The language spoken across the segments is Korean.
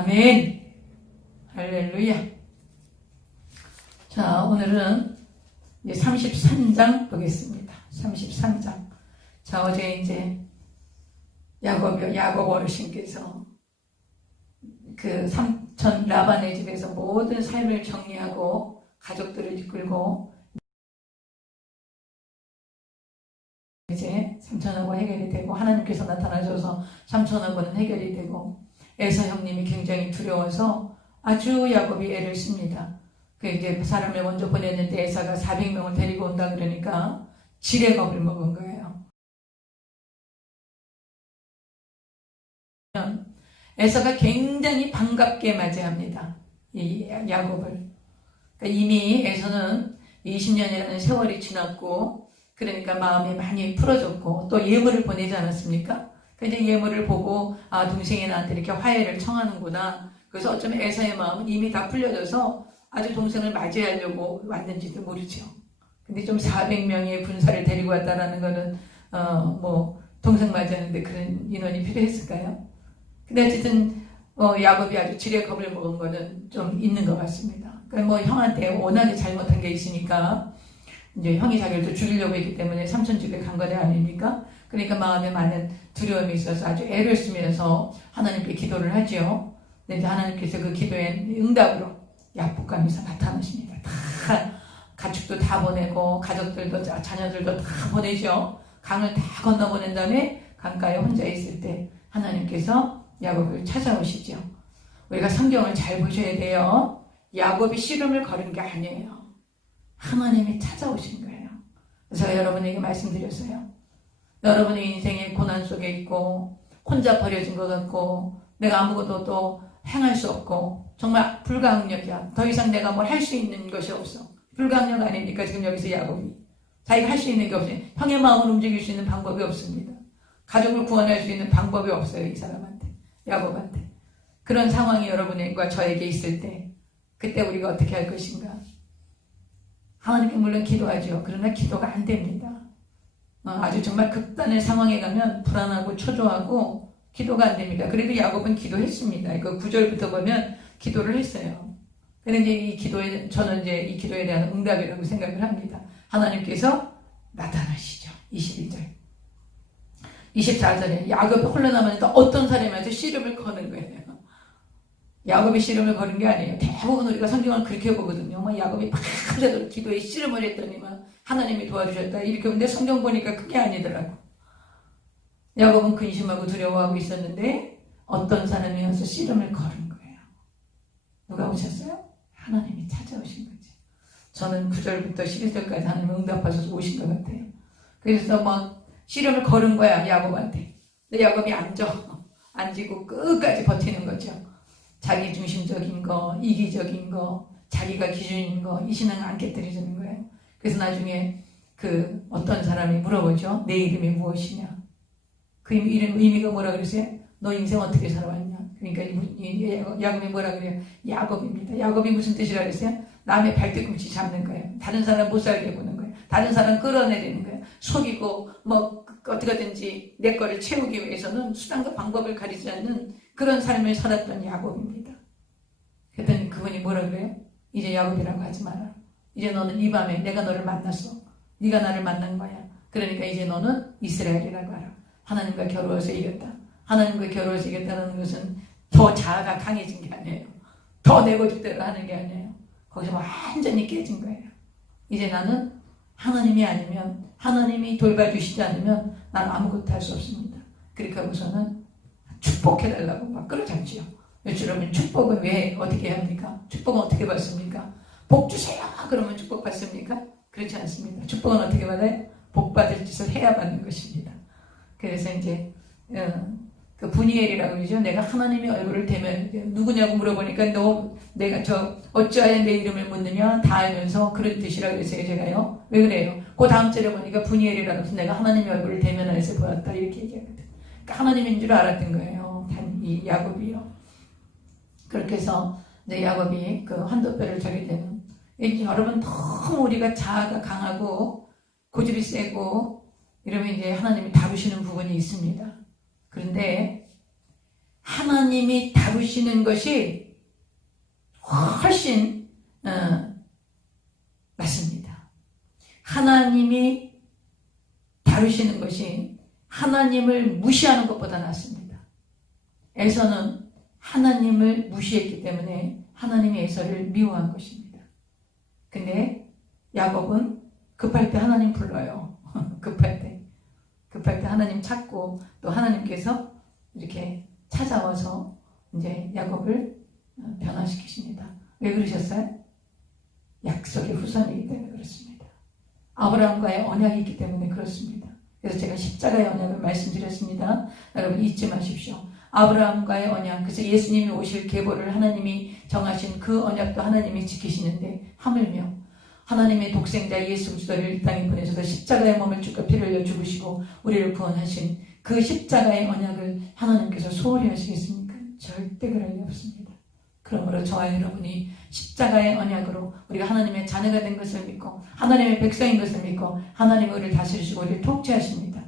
아멘. 할렐루야. 자, 오늘은 이제 33장 보겠습니다. 33장. 자, 어제 이제 야곱 어르신께서 그 삼촌 라반의 집에서 모든 삶을 정리하고 가족들을 이끌고 이제 삼촌하고 해결이 되고 하나님께서 나타나셔서 삼촌하고는 해결이 되고 에서 형님이 굉장히 두려워서 아주 야곱이 애를 씁니다. 그 이제 사람을 먼저 보냈는데 에서가 400명을 데리고 온다 그러니까 지레 겁을 먹은 거예요. 에서가 굉장히 반갑게 맞이합니다. 이 야곱을. 그러니까 이미 에서는 20년이라는 세월이 지났고 그러니까 마음이 많이 풀어졌고 또 예물을 보내지 않았습니까? 이제 예물을 보고 아 동생이 나한테 이렇게 화해를 청하는구나. 그래서 어쩌면 에서의 마음은 이미 다 풀려져서 아주 동생을 맞이하려고 왔는지도 모르죠. 근데 좀 400명의 군사를 데리고 왔다라는 거는 동생 맞이하는데 그런 인원이 필요했을까요? 근데 어쨌든 야곱이 아주 지레 겁을 먹은 거는 좀 있는 것 같습니다. 그러니까 형한테 워낙에 잘못한 게 있으니까 이제 형이 자기를 또 죽이려고 했기 때문에 삼촌 집에 간 거대 아닙니까? 그러니까 마음에 많은 두려움이 있어서 아주 애를 쓰면서 하나님께 기도를 하죠. 근데 이제 하나님께서 그 기도에 응답으로 약복강에서 나타나십니다. 다 가축도 다 보내고 가족들도 자녀들도 다 보내죠. 강을 다 건너보낸 다음에 강가에 혼자 있을 때 하나님께서 야곱을 찾아오시죠. 우리가 성경을 잘 보셔야 돼요. 야곱이 씨름을 걸은 게 아니에요. 하나님이 찾아오신 거예요. 제가 여러분에게 말씀드렸어요. 여러분의 인생의 고난 속에 있고 혼자 버려진 것 같고 내가 아무것도 또 행할 수 없고 정말 불가항력이야. 더 이상 내가 뭘 할 수 있는 것이 없어. 불가항력 아닙니까? 지금 여기서 야곱이. 자기가 할 수 있는 게 없어요. 형의 마음을 움직일 수 있는 방법이 없습니다. 가족을 구원할 수 있는 방법이 없어요. 이 사람한테. 야곱한테. 그런 상황이 여러분과 저에게 있을 때 그때 우리가 어떻게 할 것인가? 하나님께 물론 기도하죠. 그러나 기도가 안 됩니다. 아주 정말 극단의 상황에 가면 불안하고 초조하고 기도가 안 됩니다. 그래도 야곱은 기도했습니다. 이거 9절부터 보면 기도를 했어요. 근데 이제 저는 이제 이 기도에 대한 응답이라고 생각을 합니다. 하나님께서 나타나시죠. 21절. 24절에 야곱이 홀로 남았는데 어떤 사람한테 씨름을 거는 거예요. 야곱이 씨름을 거는 게 아니에요. 대부분 우리가 성경을 그렇게 보거든요. 야곱이 밤새도록 기도에 씨름을 했더니만 하나님이 도와주셨다. 이렇게 보는데 성경 보니까 그게 아니더라고. 야곱은 근심하고 두려워하고 있었는데 어떤 사람이 와서 씨름을 걸은 거예요. 누가 오셨어요? 하나님이 찾아오신 거지. 저는 9절부터 11절까지 하나님 응답하셔서 오신 것 같아요. 그래서 씨름을 걸은 거야, 야곱한테. 근데 야곱이 앉고 끝까지 버티는 거죠. 자기 중심적인 거, 이기적인 거, 자기가 기준인 거, 이 신앙을 안 깨뜨려주는 거예요. 그래서 나중에 그 어떤 사람이 물어보죠. 내 이름이 무엇이냐? 그 의미가 뭐라 그랬어요? 너 인생 어떻게 살아왔냐? 그러니까 야곱이 뭐라 그래요? 야곱입니다. 야곱이 무슨 뜻이라 그랬어요? 남의 발뒤꿈치 잡는 거예요. 다른 사람 못 살게 보는 거예요. 다른 사람 끌어내리는 거예요. 속이고 어떻게든지 내 거를 채우기 위해서는 수단과 방법을 가리지 않는 그런 삶을 살았던 야곱입니다. 그랬더니 그분이 뭐라 그래요? 이제 야곱이라고 하지 마라. 이제 너는 이 밤에 내가 너를 만났어. 네가 나를 만난 거야. 그러니까 이제 너는 이스라엘이라고 하라. 하나님과 겨루어서 이겼다. 하나님과 겨루어서 이겼다는 것은 더 자아가 강해진 게 아니에요. 더 내 고집대로 하는 게 아니에요. 거기서 완전히 깨진 거예요. 이제 나는 하나님이 아니면 하나님이 돌봐주시지 않으면 난 아무것도 할 수 없습니다. 그렇게 하고서는 축복해달라고 막 끌어잡지요. 여러분 축복은 왜 어떻게 합니까? 축복은 어떻게 받습니까? 복 주세요. 그러면 축복 받습니까? 그렇지 않습니다. 축복은 어떻게 받아요? 복 받을 짓을 해야 받는 것입니다. 그래서 이제 그 분이엘이라고 그러죠. 내가 하나님의 얼굴을 대면 누구냐고 물어보니까 내가 어찌하여 내 이름을 묻느냐 다 알면서 그런 뜻이라고 그랬어요. 제가요. 왜 그래요? 그 다음 절에 보니까 분이엘이라고 해서 내가 하나님의 얼굴을 대면하여서 보았다 이렇게 얘기하거든. 그러니까 하나님인 줄 알았던 거예요. 이 야곱이요. 그렇게 해서 이제 야곱이 그 한도뼈를 저게 되는 여러분 너무 우리가 자아가 강하고 고집이 세고 이러면 이제 하나님이 다루시는 부분이 있습니다. 그런데 하나님이 다루시는 것이 훨씬 낫습니다. 하나님이 다루시는 것이 하나님을 무시하는 것보다 낫습니다. 에서는 하나님을 무시했기 때문에 하나님이 에서를 미워한 것입니다. 근데 야곱은 급할 때 하나님 불러요. 급할 때 하나님 찾고 또 하나님께서 이렇게 찾아와서 이제 야곱을 변화시키십니다. 왜 그러셨어요? 약속의 후손이기 때문에 그렇습니다. 아브라함과의 언약이 있기 때문에 그렇습니다. 그래서 제가 십자가의 언약을 말씀드렸습니다. 여러분 잊지 마십시오. 아브라함과의 언약, 그래서 예수님이 오실 계보를 하나님이 정하신 그 언약도 하나님이 지키시는데 하물며 하나님의 독생자 예수 그리스도를 이 땅에 보내셔서 십자가의 몸을 죽고 피를 흘려 죽으시고 우리를 구원하신 그 십자가의 언약을 하나님께서 소홀히 하시겠습니까? 절대 그럴 리 없습니다. 그러므로 저와 여러분이 십자가의 언약으로 우리가 하나님의 자녀가 된 것을 믿고 하나님의 백성인 것을 믿고 하나님이 우리를 다스리시고 우리를 통치하십니다.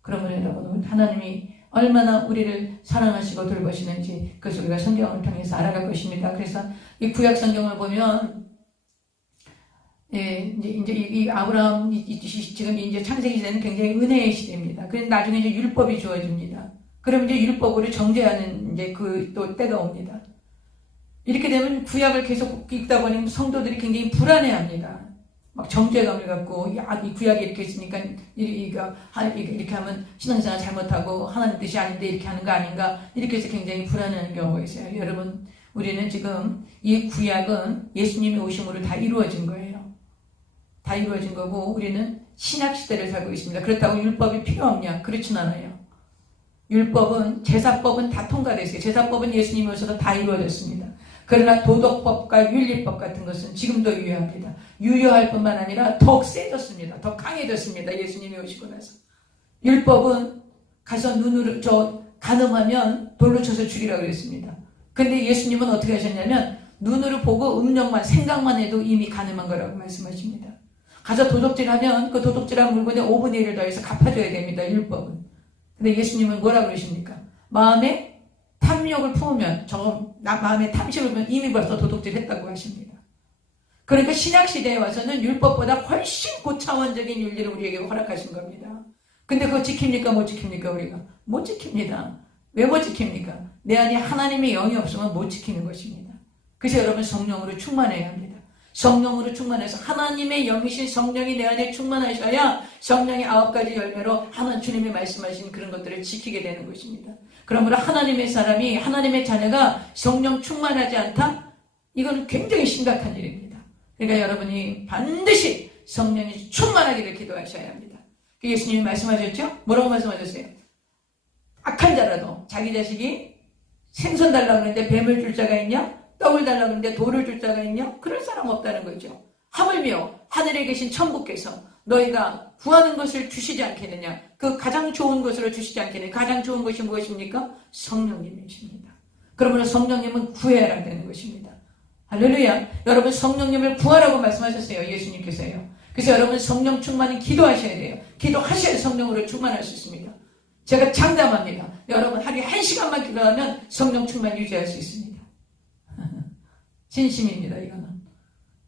그러므로 여러분 하나님이 얼마나 우리를 사랑하시고 돌보시는지 그것을 우리가 성경을 통해서 알아갈 것입니다. 그래서 이 구약 성경을 보면 이제 이 아브라함 지금 이제 창세기 시대는 굉장히 은혜의 시대입니다. 그런데 나중에 이제 율법이 주어집니다. 그럼 이제 율법으로 정죄하는 이제 그 또 때가 옵니다. 이렇게 되면 구약을 계속 읽다 보니 성도들이 굉장히 불안해합니다. 막 정죄감을 갖고 이 구약이 이렇게 있으니까 이렇게 하면 신앙생활 잘못하고 하나님 뜻이 아닌데 이렇게 하는 거 아닌가 이렇게 해서 굉장히 불안해하는 경우가 있어요. 여러분 우리는 지금 이 구약은 예수님이 오심으로 다 이루어진 거예요. 다 이루어진 거고 우리는 신약시대를 살고 있습니다. 그렇다고 율법이 필요 없냐? 그렇진 않아요. 율법은 제사법은 다 통과됐어요. 제사법은 예수님이 오셔서 다 이루어졌습니다. 그러나 도덕법과 윤리법 같은 것은 지금도 유효합니다. 유효할 뿐만 아니라 더욱 세졌습니다. 더 강해졌습니다. 예수님이 오시고 나서. 율법은 가서 눈으로 간음하면 돌로 쳐서 죽이라고 그랬습니다. 근데 예수님은 어떻게 하셨냐면 눈으로 보고 음력만 생각만 해도 이미 간음한 거라고 말씀하십니다. 가서 도둑질하면 그 도둑질한 물건에 5분의 1을 더해서 갚아줘야 됩니다. 율법은. 근데 예수님은 뭐라 그러십니까? 마음에 탐욕을 품으면 마음에 탐심을 품으면 이미 벌써 도둑질 했다고 하십니다. 그러니까 신약시대에 와서는 율법보다 훨씬 고차원적인 윤리를 우리에게 허락하신 겁니다. 근데 그거 지킵니까? 못 지킵니까? 우리가? 못 지킵니다. 왜 못 지킵니까? 내 안에 하나님의 영이 없으면 못 지키는 것입니다. 그래서 여러분 성령으로 충만해야 합니다. 성령으로 충만해서 하나님의 영이신 성령이 내 안에 충만하셔야 성령의 9가지 열매로 하나님 주님이 말씀하신 그런 것들을 지키게 되는 것입니다. 그러므로 하나님의 사람이 하나님의 자녀가 성령 충만하지 않다? 이건 굉장히 심각한 일입니다. 그러니까 여러분이 반드시 성령이 충만하기를 기도하셔야 합니다. 예수님이 말씀하셨죠? 뭐라고 말씀하셨어요? 악한 자라도 자기 자식이 생선 달라고 그러는데 뱀을 줄 자가 있냐? 떡을 달라고 그러는데 돌을 줄 자가 있냐? 그럴 사람 없다는 거죠. 하물며 하늘에 계신 천부께서 너희가 구하는 것을 주시지 않겠느냐? 그 가장 좋은 것으로 주시지 않겠느냐? 가장 좋은 것이 무엇입니까? 성령님이십니다. 그러므로 성령님은 구해야 되는 것입니다. 할렐루야. 여러분 성령님을 구하라고 말씀하셨어요. 예수님께서요. 그래서 여러분 성령 충만히 기도하셔야 돼요. 기도하셔야 성령으로 충만할 수 있습니다. 제가 장담합니다. 여러분 하루에 1시간만 기도하면 성령 충만 유지할 수 있습니다. 진심입니다. 이거는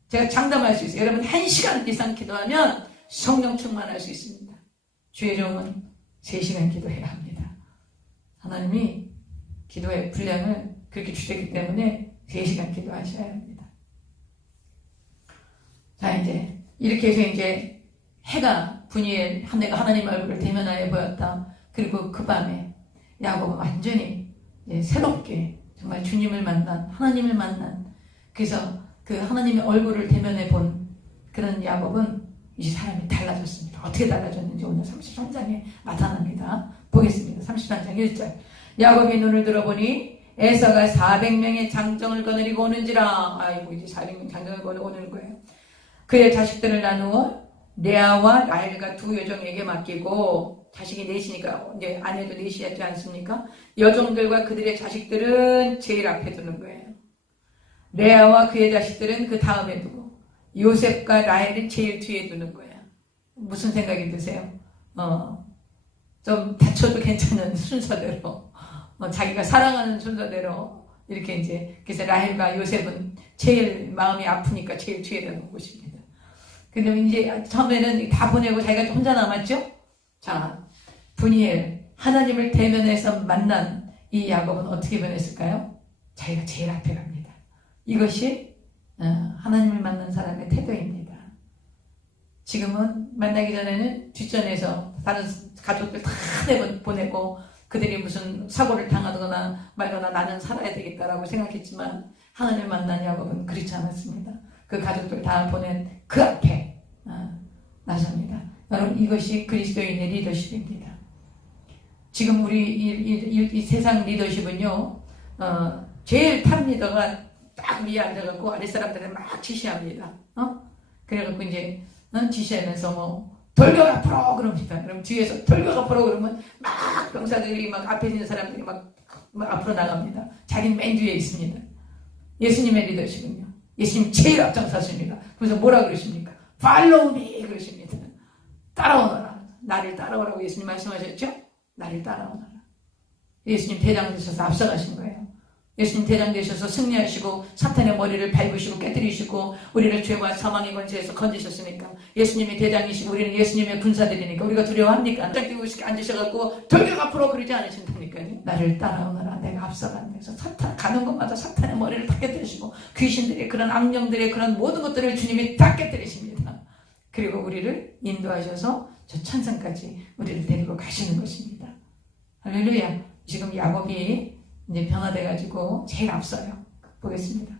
제가 장담할 수 있어요. 여러분 1시간 이상 기도하면 성령 충만할 수 있습니다. 주의 종은 3시간 기도해야 합니다. 하나님이 기도의 분량을 그렇게 주셨기 때문에 3시간 기도하셔야 합니다. 자 이제 이렇게 해서 이제 해가 분이엘 하나님 얼굴을 대면하여 보였다. 그리고 그 밤에 야곱은 완전히 새롭게 정말 주님을 만난 하나님을 만난 그래서 그 하나님의 얼굴을 대면해 본 그런 야곱은 이 사람이 달라졌습니다. 어떻게 달라졌는지 오늘 33장에 나타납니다. 보겠습니다. 33장 1절 야곱이 눈을 들어보니 에서가 400명의 장정을 거느리고 오는지라. 아이고 이제 400명 장정을 거느리고 오는 거예요. 그의 자식들을 나누어 레아와 라헬과 두 여종에게 맡기고 자식이 넷이니까 이제 아내도 넷이었지 않습니까? 여종들과 그들의 자식들은 제일 앞에 두는 거예요. 레아와 그의 자식들은 그 다음에 두고 요셉과 라헬은 제일 뒤에 두는 거야. 무슨 생각이 드세요? 좀 다쳐도 괜찮은 순서대로 자기가 사랑하는 순서대로 이렇게 이제 그래서 라헬과 요셉은 제일 마음이 아프니까 제일 뒤에다 놓은 것입니다. 근데 이제 처음에는 다 보내고 자기가 혼자 남았죠. 자, 분이엘 하나님을 대면해서 만난 이 야곱은 어떻게 변했을까요? 자기가 제일 앞에 갑니다. 이것이 하나님을 만난 사람의 태도입니다. 지금은 만나기 전에는 뒷전에서 다른 가족들 다 보내고 그들이 무슨 사고를 당하거나 말거나 나는 살아야 되겠다라고 생각했지만 하나님을 만난 야곱은 그렇지 않았습니다. 그 가족들 다 보낸 그 앞에 나섭니다. 여러분 이것이 그리스도인의 리더십입니다. 지금 우리 이 세상 리더십은요 제일 탑 리더가 딱 위에 앉아갖고 아랫사람들은 막 지시합니다. 그래갖고 이제 지시하면서 뭐 돌격 앞으로 그럽니다. 그럼 뒤에서 돌격 앞으로 그러면 막 병사들이 막 앞에 있는 사람들이 막 앞으로 나갑니다. 자기는 맨 뒤에 있습니다. 예수님의 리더십은요. 예수님 제일 앞장서십니다. 그래서 뭐라 그러십니까? Follow me 그러십니다. 따라오너라. 나를 따라오라고 예수님 말씀하셨죠? 나를 따라오너라. 예수님 대장 되셔서 앞서가신 거예요. 예수님 대장 되셔서 승리하시고 사탄의 머리를 밟으시고 깨뜨리시고 우리를 죄와 사망의 권세에서 건지셨으니까 예수님이 대장이시고 우리는 예수님의 군사들이니까 우리가 두려워합니까? 앉으셔갖고 돌격 앞으로 그러지 않으신다니까요. 나를 따라오너라. 내가 앞서간다 해서 사탄 가는 곳마다 사탄의 머리를 다 깨뜨리시고 귀신들의 그런 악령들의 그런 모든 것들을 주님이 다 깨뜨리십니다. 그리고 우리를 인도하셔서 저 천상까지 우리를 데리고 가시는 것입니다. 할렐루야. 지금 야곱이 이제 변화돼가지고 제일 앞서요. 보겠습니다.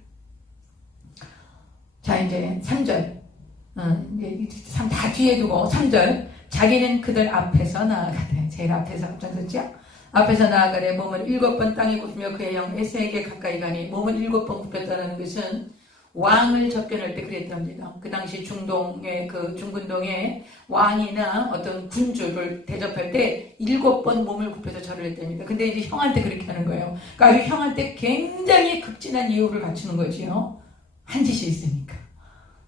자, 이제 3절. 이제 다 뒤에 두고 3절. 자기는 그들 앞에서 나아가되. 제일 앞에서 앞장섰죠? 앞에서 나아가되 몸을 7번 땅에 굽히며 그의 형 에세에게 가까이 가니 몸을 7번 굽혔다는 것은 왕을 접견할 때 그랬답니다. 그 당시 중동의 그 중근동에 왕이나 어떤 군주를 대접할 때 7번 몸을 굽혀서 절을 했답니다. 근데 이제 형한테 그렇게 하는 거예요. 그러니까 아주 형한테 굉장히 극진한 이유를 갖추는 거지요. 한 짓이 있으니까.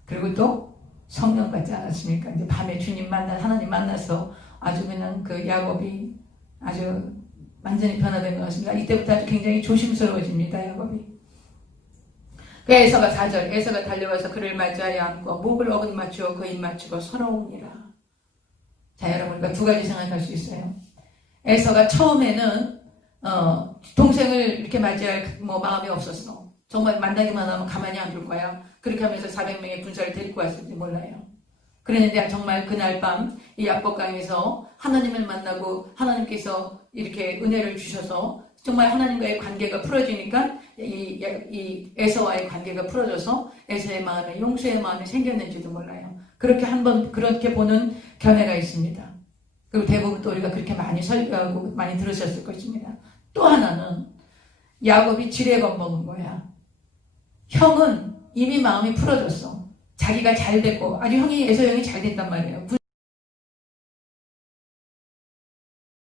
그리고 또 성령 받지 않았습니까? 이제 밤에 주님 하나님 만나서 아주 그냥 그 야곱이 아주 완전히 변화된 것 같습니다. 이때부터 아주 굉장히 조심스러워집니다. 야곱이. 에서가 4절 에서가 달려와서 그를 맞이하여 안고 목을 어긋맞추어 그 입 맞추고 서러우니라. 자, 여러분 우리가 두 가지 생각할 수 있어요. 에서가 처음에는 동생을 이렇게 맞이할 마음이 없었어. 정말 만나기만 하면 가만히 안 둘 거야. 그렇게 하면서 400명의 군사를 데리고 왔을지 몰라요. 그랬는데 정말 그날 밤 이 야복강에서 하나님을 만나고 하나님께서 이렇게 은혜를 주셔서 정말 하나님과의 관계가 풀어지니까 이 에서와의 관계가 풀어져서 에서의 마음에 용서의 마음이 생겼는지도 몰라요. 그렇게 한번 그렇게 보는 견해가 있습니다. 그리고 대부분 또 우리가 그렇게 많이 설교하고 많이 들으셨을 것입니다. 또 하나는 야곱이 지레 겁먹은 거야. 형은 이미 마음이 풀어졌어. 자기가 잘 됐고 아주 에서 형이 잘 됐단 말이에요.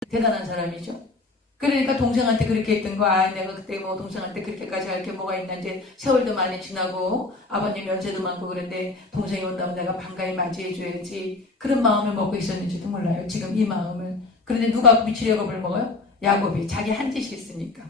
대단한 사람이죠. 그러니까 동생한테 그렇게 했던 거, 내가 그때 뭐 동생한테 그렇게까지 할 게 뭐가 있나, 이제 세월도 많이 지나고 아버님 연세도 많고 그런데 동생이 온다면 내가 반가이 맞이해줘야지. 그런 마음을 먹고 있었는지도 몰라요. 지금 이 마음을. 그런데 누가 미치려 겁을 먹어요? 야곱이. 자기 한 짓이 있으니까.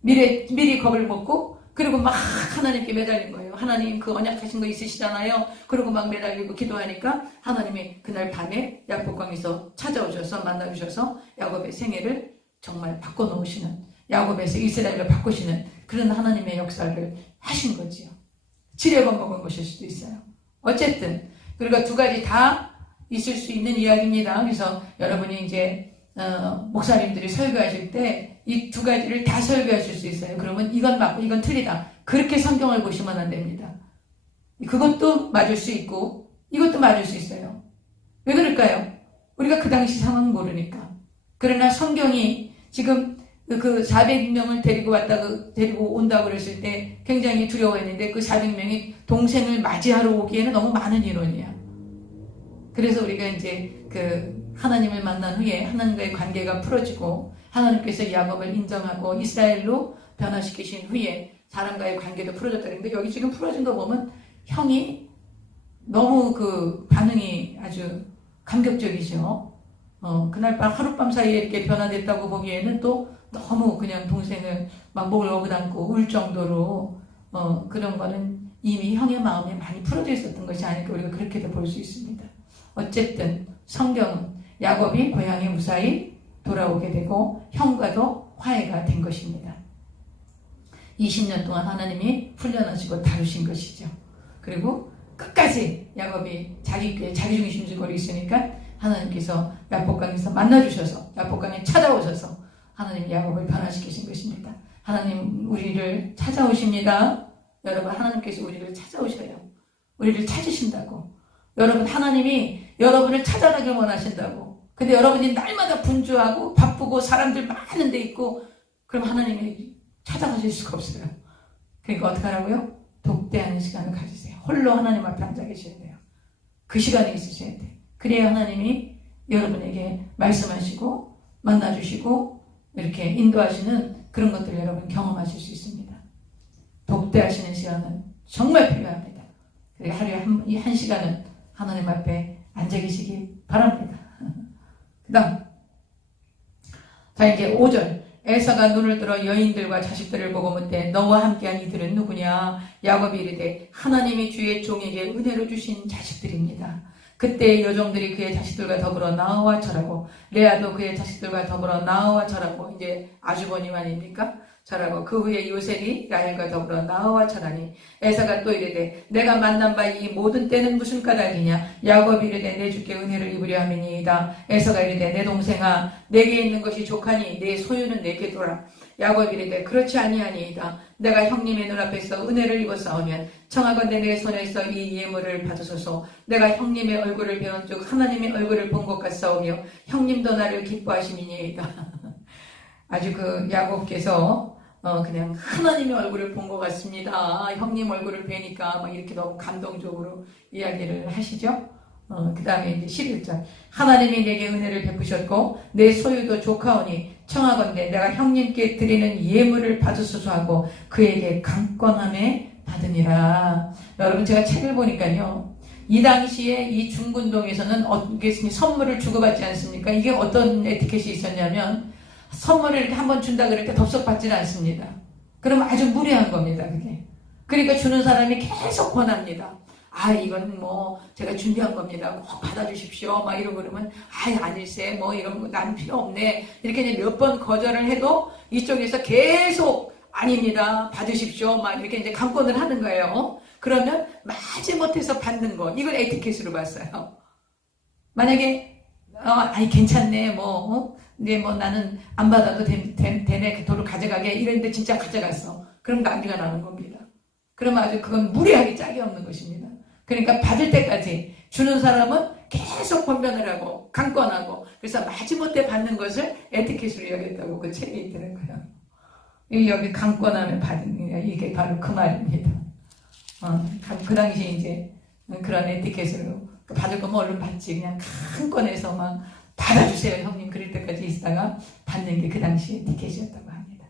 미리 겁을 먹고 그리고 막 하나님께 매달린 거예요. 하나님 그 언약하신 거 있으시잖아요. 그리고 막 매달리고 기도하니까 하나님이 그날 밤에 야복강에서 찾아오셔서 만나주셔서 야곱의 생애를 정말 바꿔놓으시는, 야곱에서 이스라엘을 바꾸시는 그런 하나님의 역사를 하신 거지요. 지뢰가 먹은 것일 수도 있어요. 어쨌든 그러니까 두 가지 다 있을 수 있는 이야기입니다. 그래서 여러분이 이제 목사님들이 설교하실 때 이 두 가지를 다 설교하실 수 있어요. 그러면 이건 맞고 이건 틀리다. 그렇게 성경을 보시면 안 됩니다. 그것도 맞을 수 있고 이것도 맞을 수 있어요. 왜 그럴까요? 우리가 그 당시 상황 모르니까. 그러나 성경이 지금 그 400명을 데리고 온다고 그랬을 때 굉장히 두려워했는데 그 400명이 동생을 맞이하러 오기에는 너무 많은 인원이야. 그래서 우리가 이제 그 하나님을 만난 후에 하나님과의 관계가 풀어지고 하나님께서 야곱을 인정하고 이스라엘로 변화시키신 후에 사람과의 관계도 풀어졌다. 그런데 여기 지금 풀어진 거 보면 형이 너무 그 반응이 아주 감격적이죠. 그날 밤 하룻밤 사이에 이렇게 변화됐다고 보기에는 또 너무 그냥 동생을 막 목을 업어담고 울 정도로 그런 거는 이미 형의 마음에 많이 풀어져 있었던 것이 아닐까 우리가 그렇게도 볼 수 있습니다. 어쨌든 성경은 야곱이 고향에 무사히 돌아오게 되고 형과도 화해가 된 것입니다. 20년 동안 하나님이 훈련하시고 다루신 것이죠. 그리고 끝까지 야곱이 자기 중심적으로 있으니까 하나님께서 야복강에서 만나주셔서 야복강에 찾아오셔서 하나님 야곱을 변화시키신 것입니다. 하나님 우리를 찾아오십니다. 여러분 하나님께서 우리를 찾아오셔요. 우리를 찾으신다고. 여러분 하나님이 여러분을 찾아가길 원하신다고. 근데 여러분이 날마다 분주하고 바쁘고 사람들 많은 데 있고 그럼 하나님이 찾아가실 수가 없어요. 그러니까 어떻게 하라고요? 독대하는 시간을 가지세요. 홀로 하나님 앞에 앉아 계셔야 돼요. 그 시간이 있으셔야 돼요. 그래야 하나님이 여러분에게 말씀하시고 만나주시고 이렇게 인도하시는 그런 것들을 여러분 경험하실 수 있습니다. 독대하시는 시간은 정말 필요합니다. 그리고 하루에 한 시간은 하나님 앞에 앉아 계시기 바랍니다. 그 다음 자 이제 5절 에사가 눈을 들어 여인들과 자식들을 보고 묻되 너와 함께한 이들은 누구냐? 야곱이 이르되 하나님이 주의 종에게 은혜로 주신 자식들입니다. 그때 여종들이 그의 자식들과 더불어 나아와 절하고 레아도 그의 자식들과 더불어 나아와 절하고 이제 아주버님 아닙니까? 절하고 그 후에 요셉이 라헬과 더불어 나아와 절하니 에사가 또 이르되 내가 만난 바 이 모든 때는 무슨 까닭이냐? 야곱이 이르되 내 주께 은혜를 입으려 함이니이다. 에사가 이르되 내 동생아 내게 있는 것이 족하니 내 소유는 내게 두라. 야곱이 이르되 그렇지 아니하니이다. 내가 형님의 눈앞에서 은혜를 입었사오면 청하건대 내 손에서 이 예물을 받으소서. 내가 형님의 얼굴을 배운즉 하나님의 얼굴을 본 것 같사오며 형님도 나를 기뻐하심이니이다. 아주 그 야곱께서 그냥 하나님의 얼굴을 본 것 같습니다. 형님 얼굴을 뵈니까 막 이렇게 너무 감동적으로 이야기를 하시죠. 그 다음에 이제 11절 하나님이 내게 은혜를 베푸셨고 내 소유도 조카오니 청하건대 내가 형님께 드리는 예물을 받으소서 하고 그에게 강권함에 받으니라. 여러분 제가 책을 보니까요. 이 당시에 이 중군동에서는 선물을 주고받지 않습니까? 이게 어떤 에티켓이 있었냐면 선물을 이렇게 한번 준다 그럴 때 덥석 받지는 않습니다. 그럼 아주 무례한 겁니다, 그게. 그러니까 주는 사람이 계속 권합니다. 아, 이건 뭐, 제가 준비한 겁니다. 꼭 받아주십시오. 막 이러고 그러면, 아닐세. 뭐, 이런 거 난 필요 없네. 이렇게 이제 몇 번 거절을 해도 이쪽에서 계속, 아닙니다. 받으십시오. 막 이렇게 이제 강권을 하는 거예요. 그러면 마지못해서 받는 거. 이걸 에티켓으로 봤어요. 만약에, 괜찮네. 근데 나는 안 받아도 되네. 그 돈을 가져가게. 이랬는데 진짜 가져갔어. 그럼 난리가 나는 겁니다. 그러면 아주 그건 무례하기 짝이 없는 것입니다. 그러니까 받을 때까지 주는 사람은 계속 권변을 하고 강권하고 그래서 마지못해 받는 것을 에티켓으로 여겼다고 그 책에 있더라고요. 여기 강권하면 받는 이게 바로 그 말입니다. 그 당시 이제 그런 에티켓으로 받을 거면 얼른 받지 그냥 강권해서 막 받아주세요 형님 그럴 때까지 있다가 받는 게 그 당시 에티켓이었다고 합니다.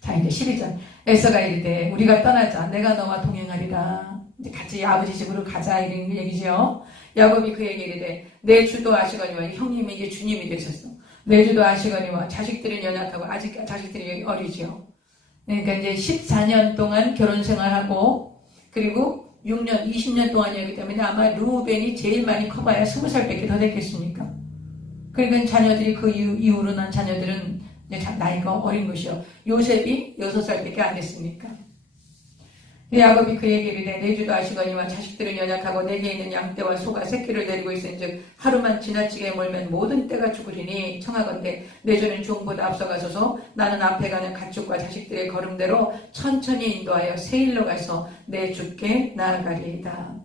자 이제 12절 에서가 이르되 우리가 떠나자 내가 너와 동행하리라. 이제 같이 아버지 집으로 가자 이런 얘기죠. 야곱이 그에게 이르되 내 주도 아시거니와 형님이 이제 주님이 되셨어. 내 주도 아시거니와 자식들은 연약하고 아직 자식들이 어리죠. 그러니까 이제 14년 동안 결혼 생활하고 그리고 6년, 20년 동안이었기 때문에 아마 르우벤이 제일 많이 커봐야 20살밖에 더 됐겠습니까? 그러니까 자녀들이 그 이후로 난 자녀들은 나이가 어린 것이요. 요셉이 6살밖에 안 됐으니까. 야곱이 그에게 이르되 내 주도 아시거니와 자식들은 연약하고 내게 있는 양떼와 소가 새끼를 데리고 있은즉 하루만 지나치게 몰면 모든 떼가 죽으리니 청하건대 내 주는 종보다 앞서가소서. 나는 앞에 가는 가축과 자식들의 걸음대로 천천히 인도하여 세일로 가서 내 주께 나아가리이다.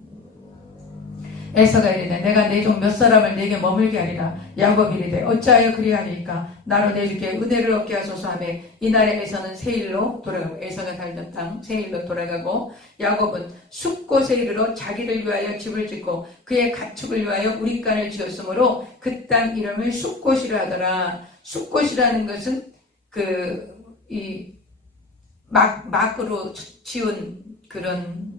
에서가 이르되 내가 내 종 몇 사람을 내게 머물게 하리라. 야곱이 이르되 어찌하여 그리하리까? 나로 내 주께 은혜를 얻게 하소서 하며 이날에 에서는 세일로 돌아가고 에서가 살던 땅 세일로 돌아가고 야곱은 숲곳에 이르러 자기를 위하여 집을 짓고 그의 가축을 위하여 우릿간을 지었으므로 그 땅 이름을 숲곳이라 하더라. 숲곳이라는 것은 막으로 지은 그런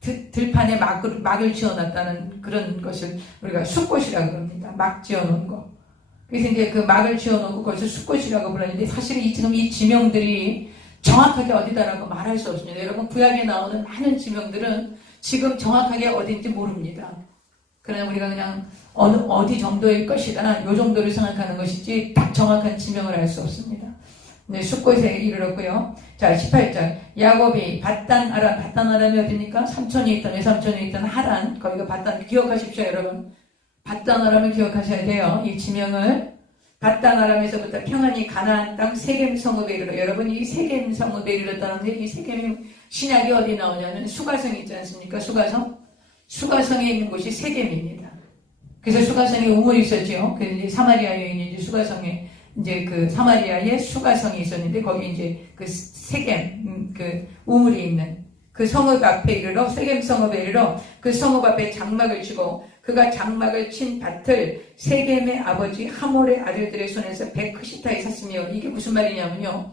들판에 막을 지어놨다는 그런 것을 우리가 숲곳이라고 합니다. 막 지어놓은 거. 그래서 이제 그 막을 지어놓고 거기서 숫꽃이라고 불렀는데 사실은 지금 이 지명들이 정확하게 어디다라고 말할 수 없습니다. 여러분 구약에 나오는 많은 지명들은 지금 정확하게 어딘지 모릅니다. 그러나 우리가 그냥 어디 정도일 것이다 요 정도를 생각하는 것이지 딱 정확한 지명을 알 수 없습니다. 네, 숫곳에 이르렀고요. 자 18절 야곱이 바단 아람이 어디입니까? 삼촌이 있던 외삼촌이 있던 하란 거기가 바단 기억하십시오 여러분. 바단 아람을 기억하셔야 돼요. 이 지명을 바단 아람에서부터 평안히 가나안 땅 세겜 성읍에 이르러 여러분 이 세겜 성읍에 이르렀다는데 이 세겜 신약이 어디 나오냐면 수가성이 있지 않습니까? 수가성에 있는 곳이 세겜입니다. 그래서 수가성에 우물이 있었죠. 그래서 이제 사마리아 여인이 이제 수가성에 이제 그 사마리아에 수가성이 있었는데 거기 이제 그 세겜 그 우물이 있는 그 성읍 앞에 이르러 세겜 성읍에 이르러 그 성읍 앞에 장막을 치고 그가 장막을 친 밭을 세겜의 아버지 하몰의 아들들의 손에서 100크시타에 샀으며 이게 무슨 말이냐면요.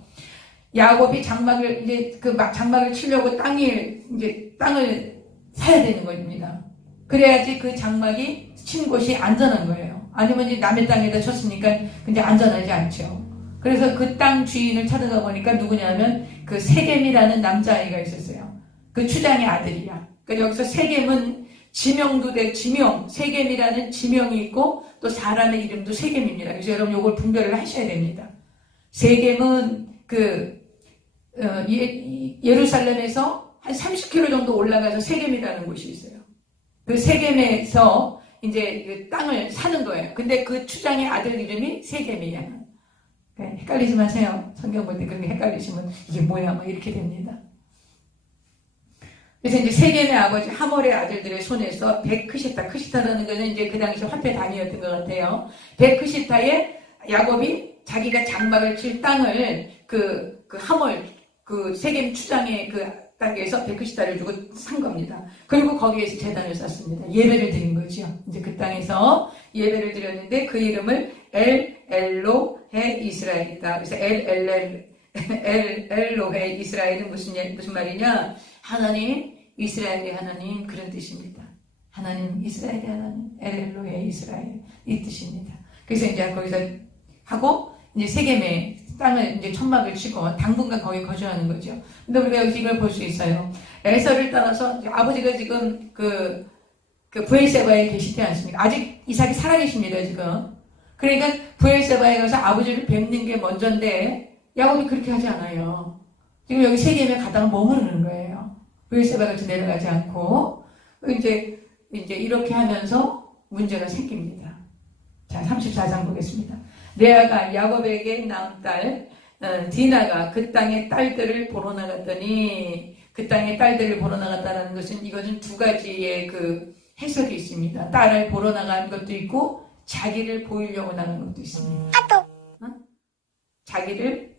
야곱이 장막을 이제 그 장막을 치려고 땅을 사야 되는 겁니다. 그래야지 그 장막이 친 곳이 안전한 거예요. 아니면 이제 남의 땅에다 쳤으니까 이제 안전하지 않죠. 그래서 그 땅 주인을 찾아가 보니까 누구냐면 그 세겜이라는 남자아이가 있었어요. 그 추장의 아들이야. 그러니까 여기서 세겜은 지명도 돼 세겜이라는 지명이 있고 또 사람의 이름도 세겜입니다. 그래서 여러분 이걸 분별을 하셔야 됩니다. 세겜은 예루살렘에서 한 30km 정도 올라가서 세겜이라는 곳이 있어요. 그 세겜에서 이제 그 땅을 사는 거예요. 근데 그 추장의 아들 이름이 세겜이야. 헷갈리지 마세요. 성경 볼 때 그런 게 헷갈리시면 이게 뭐야 막 이렇게 됩니다. 그래서 이제 세겜의 아버지 하몰의 아들들의 손에서 100크시타라는 것은 이제 그 당시 화폐 단위였던 것 같아요. 100크시타에 야곱이 자기가 장막을 칠 땅을 그 하몰 그 세겜 추장의 그 땅에서 100크시타를 주고 산 겁니다. 그리고 거기에서 제단을 쌓습니다. 예배를 드린 거죠. 이제 그 땅에서 예배를 드렸는데 그 이름을 엘로헤 이스라엘이다. 그래서 엘로헤 이스라엘은 무슨 말이냐? 하나님, 이스라엘의 하나님 그런 뜻입니다. 하나님, 이스라엘의 하나님, 엘로헤 이스라엘 이 뜻입니다. 그래서 이제 거기서 하고 이제 세겜의 땅을 이제 천막을 치고 당분간 거기 거주하는 거죠. 근데 우리가 여기서 이걸 볼 수 있어요. 에서를 따라서 아버지가 지금 그 브엘세바에 계시지 않습니까? 아직 이삭이 살아계십니다 지금. 그러니까 브엘세바에 가서 아버지를 뵙는 게 먼저인데 야곱이 그렇게 하지 않아요. 지금 여기 세겜에 가다가 머무르는 거예요. 브엘세바까지 내려가지 않고 이제 이렇게 하면서 문제가 생깁니다. 자 34장 보겠습니다. 레아가 야곱에게 낳은 딸 디나가 그 땅의 딸들을 보러 나갔더니 그 땅의 딸들을 보러 나갔다는 것은 이것은 두 가지의 그 해석이 있습니다. 딸을 보러 나간 것도 있고 자기를 보이려고 나간 것도 있습니다. 자기를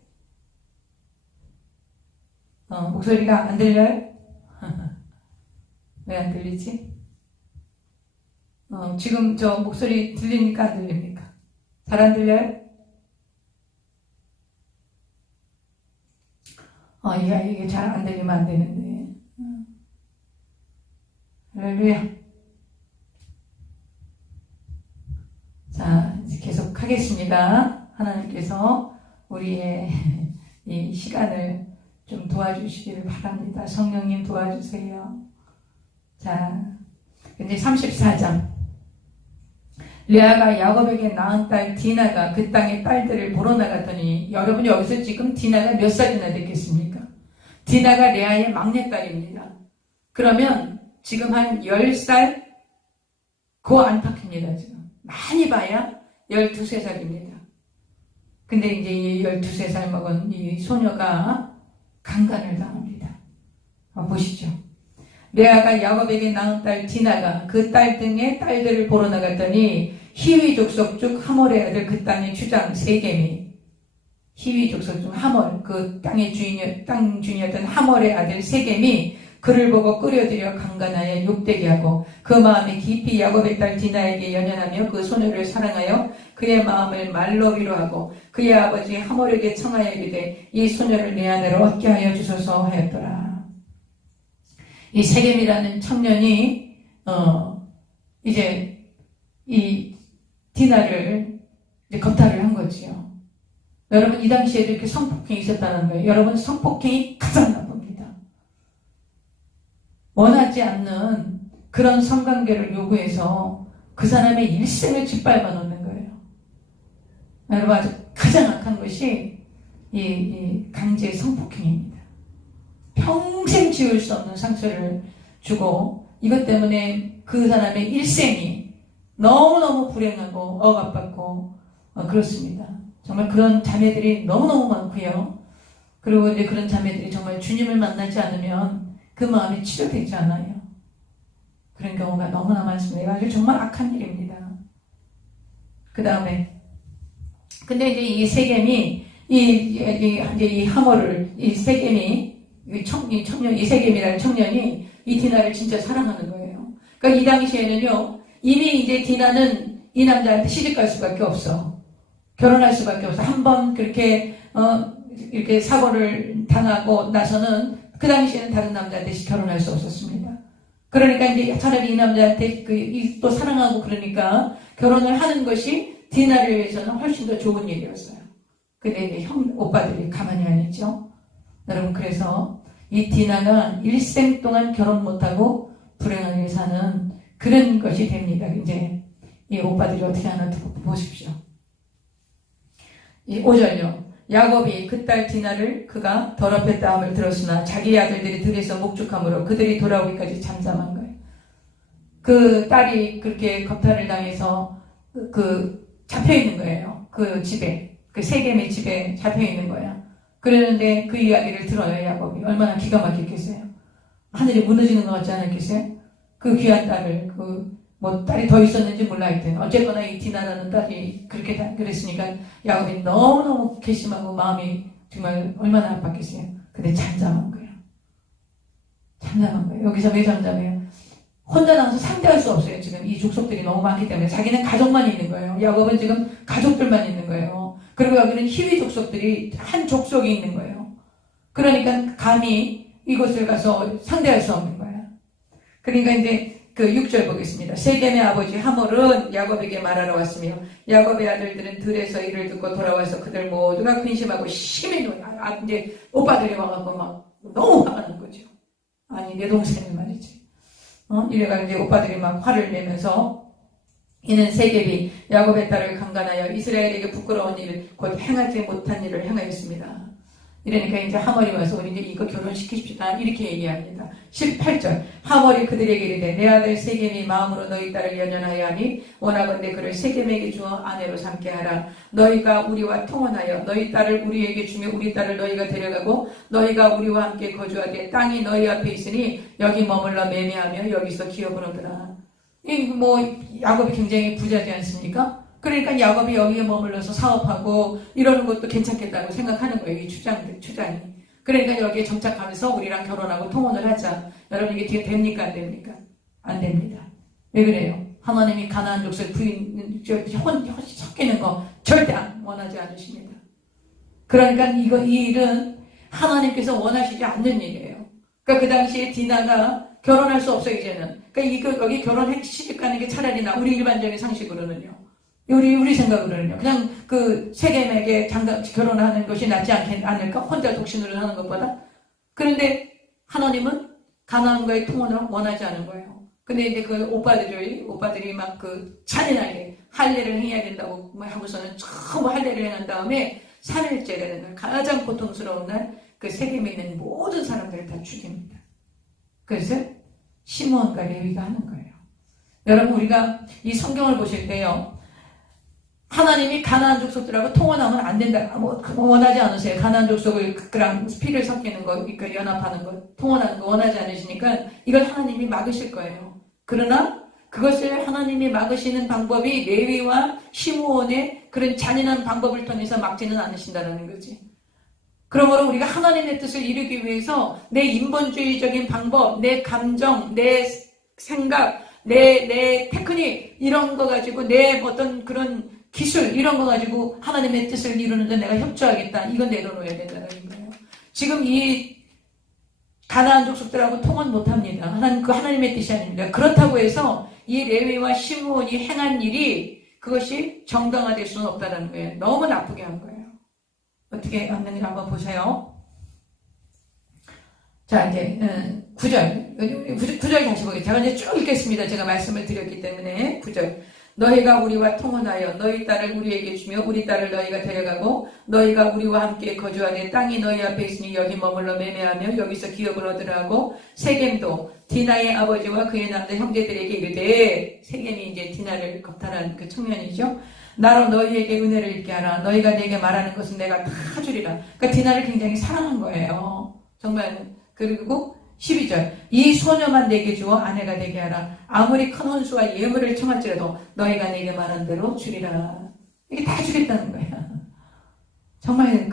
목소리가 안 들려요? 왜 안 들리지? 지금 저 목소리 들립니까? 안 들립니까? 잘 안 들려요? 이게 잘 안 들리면 안 되는데. 할렐루야. 자, 이제 계속 하겠습니다. 하나님께서 우리의 이 시간을 좀 도와주시기를 바랍니다. 성령님 도와주세요. 자, 이제 34장. 레아가 야곱에게 낳은 딸 디나가 그 땅의 딸들을 보러 나갔더니 여러분 여기서 지금 디나가 몇 살이나 됐겠습니까? 디나가 레아의 막내딸입니다. 그러면 지금 한 10살 그 안팎입니다. 지금 많이 봐야 12, 3살입니다. 근데 이제 이 12, 3살 먹은 이 소녀가 강간을 당합니다. 보시죠. 레아가 야곱에게 낳은 딸 디나가 그 딸 등의 딸들을 보러 나갔더니 히위 족속 중 하몰의 아들 그 땅의 추장 세겜이 히위 족속 중 하몰 그 땅 주인이었던 하몰의 아들 세겜이 그를 보고 끌어들여 강간하여 욕되게 하고 그 마음에 깊이 야곱의 딸 디나에게 연연하며 그 소녀를 사랑하여 그의 마음을 말로 위로하고 그의 아버지 하몰에게 청하여 이르되 이 소녀를 내 아내로 얻게 하여 주소서 하였더라. 이 세겜이라는 청년이 이제 이 디나를 이제 겁탈을 한 거지요. 여러분, 이 당시에도 이렇게 성폭행이 있었다는 거예요. 여러분, 성폭행이 가장 나쁩니다. 원하지 않는 그런 성관계를 요구해서 그 사람의 일생을 짓밟아 놓는 거예요. 여러분, 아주 가장 악한 것이 이 강제 성폭행입니다. 평생 지울 수 없는 상처를 주고 이것 때문에 그 사람의 일생이 너무너무 불행하고 억압받고 그렇습니다. 정말 그런 자매들이 너무너무 많고요. 그리고 이제 그런 자매들이 정말 주님을 만나지 않으면 그 마음이 치료되지 않아요. 그런 경우가 너무나 많습니다. 아주 정말 악한 일입니다. 그 다음에 근데 이제 이 세겜이 이 하모를 이 세겜이 이 세겜이라는 청년이 이 디나를 진짜 사랑하는 거예요. 그러니까 이 당시에는요, 이미 이제 디나는 이 남자한테 시집갈 수밖에 없어. 결혼할 수밖에 없어. 한번 그렇게, 이렇게 사고를 당하고 나서는 그 당시에는 다른 남자한테 결혼할 수 없었습니다. 그러니까 이제 차라리 이 남자한테 또 사랑하고 그러니까 결혼을 하는 것이 디나를 위해서는 훨씬 더 좋은 일이었어요. 근데 이제 오빠들이 가만히 안 있죠. 여러분, 그래서 이 디나가 일생 동안 결혼 못하고 불행하게 사는 그런 것이 됩니다. 이제 이 오빠들이 어떻게 하나 보십시오. 이 5절요. 야곱이 그 딸 디나를 그가 더럽혔다 함을 들었으나 자기 아들들이 들에서 목축함으로 그들이 돌아오기까지 잠잠한 거예요. 그 딸이 그렇게 겁탈을 당해서 잡혀 있는 거예요. 그 집에, 그 세겜의 집에 잡혀 있는 거예요. 그러는데 그 이야기를 들어요, 야곱이. 얼마나 기가 막혔겠어요. 하늘이 무너지는 것 같지 않았겠어요? 그 귀한 딸을, 딸이 더 있었는지 몰라 하여튼. 어쨌거나 이 디나라는 딸이 그렇게 그랬으니까 야곱이 너무너무 괘씸하고 마음이 정말 얼마나 아팠겠어요. 근데 잠잠한 거예요. 잠잠한 거예요. 여기서 왜 잠잠해요? 혼자 나와서 상대할 수 없어요. 지금 이 족속들이 너무 많기 때문에. 자기는 가족만 있는 거예요. 야곱은 지금 가족들만 있는 거예요. 그리고 여기는 히위 족속들이 한 족속이 있는 거예요. 그러니까 감히 이곳을 가서 상대할 수 없는 거예요. 그러니까 이제 그 6절 보겠습니다. 세겜의 아버지 하몰은 야곱에게 말하러 왔으며 야곱의 아들들은 들에서 이를 듣고 돌아와서 그들 모두가 근심하고 심히 이제 오빠들이 와갖고 막 너무 화가 난 거죠. 아니, 내 동생을 말이지. 이래가 이제 오빠들이 막 화를 내면서 이는 세겜이 야곱의 딸을 강간하여 이스라엘에게 부끄러운 일, 곧 행하지 못한 일을 행하였습니다. 이러니까 이제 하몰이 와서 우리 이제 이거 결혼시키십시다. 이렇게 얘기합니다. 18절. 하몰이 그들에게 이르되 내 아들 세겜이 마음으로 너희 딸을 연연하여 하니 원하건대 그를 세겜에게 주어 아내로 삼게 하라. 너희가 우리와 통혼하여 너희 딸을 우리에게 주며 우리 딸을 너희가 데려가고 너희가 우리와 함께 거주하되 땅이 너희 앞에 있으니 여기 머물러 매매하며 여기서 기업으로더라. 야곱이 굉장히 부자지 않습니까? 그러니까 야곱이 여기에 머물러서 사업하고 이러는 것도 괜찮겠다고 생각하는 거예요. 이 추장이. 그러니까 여기에 정착하면서 우리랑 결혼하고 통혼을 하자. 여러분, 이게 뒤에 됩니까? 안 됩니까? 안 됩니다. 왜 그래요? 하나님이 가나안 족속 부인 섞이는 거 절대 원하지 않으십니다. 그러니까 이 일은 하나님께서 원하시지 않는 일이에요. 그러니까 그 당시에 디나가 결혼할 수 없어요, 이제는. 그러니까 여기 시집 가는 게 차라리 우리 일반적인 상식으로는요. 우리 생각으로는요. 그냥 그 세겜에게 결혼하는 것이 낫지 않을까? 혼자 독신으로 하는 것보다. 그런데 하나님은 가나안과의 통혼을 원하지 않은 거예요. 근데 이제 그 오빠들이 막 잔인하게 할례를 행해야 된다고 하고서는 전부 할례를 행한 다음에 3일째 되는 날, 가장 고통스러운 날, 그 세겜에 있는 모든 사람들을 다 죽입니다. 그래서 시므온과 레위가 하는 거예요. 여러분, 우리가 이 성경을 보실 때요, 하나님이 가나안 족속들하고 통혼하면 안 된다. 원하지 않으세요. 가나안 족속을 그랑 피를 섞이는 거, 그러니까 연합하는 거, 통혼하는 거 원하지 않으시니까 이걸 하나님이 막으실 거예요. 그러나 그것을 하나님이 막으시는 방법이 레위와 시므온의 그런 잔인한 방법을 통해서 막지는 않으신다는 거지. 그러므로 우리가 하나님의 뜻을 이루기 위해서 내 인본주의적인 방법, 내 감정, 내 생각, 내 테크닉 이런 거 가지고 내 어떤 그런 기술 이런 거 가지고 하나님의 뜻을 이루는데 내가 협조하겠다. 이건 내려놓아야 된다는 거예요. 지금 이 가나안 족속들하고 통혼 못합니다. 하나님의 뜻이 아닙니다. 그렇다고 해서 이 레위와 시므온이 행한 일이 그것이 정당화될 수는 없다는 거예요. 너무 나쁘게 한 거예요. 어떻게 했는지 한번 보세요. 자, 이제 9절 다시 보겠습니다. 제가 이제 쭉 읽겠습니다. 제가 말씀을 드렸기 때문에 9절. 너희가 우리와 통혼하여 너희 딸을 우리에게 주며 우리 딸을 너희가 데려가고 너희가 우리와 함께 거주하되 땅이 너희 앞에 있으니 여기 머물러 매매하며 여기서 기업을 얻으라 하고 세겜도 디나의 아버지와 그의 남자 형제들에게 이르되, 세겜이 이제 디나를 겁탈한 그 청년이죠. 나로 너희에게 은혜를 입게 하라. 너희가 내게 말하는 것은 내가 다 주리라. 그러니까 디나를 굉장히 사랑한 거예요. 정말. 그리고 12절. 이 소녀만 내게 주어 아내가 되게 하라. 아무리 큰 혼수와 예물을 청할지라도 너희가 내게 말한 대로 주리라. 이게 다 주겠다는 거야. 정말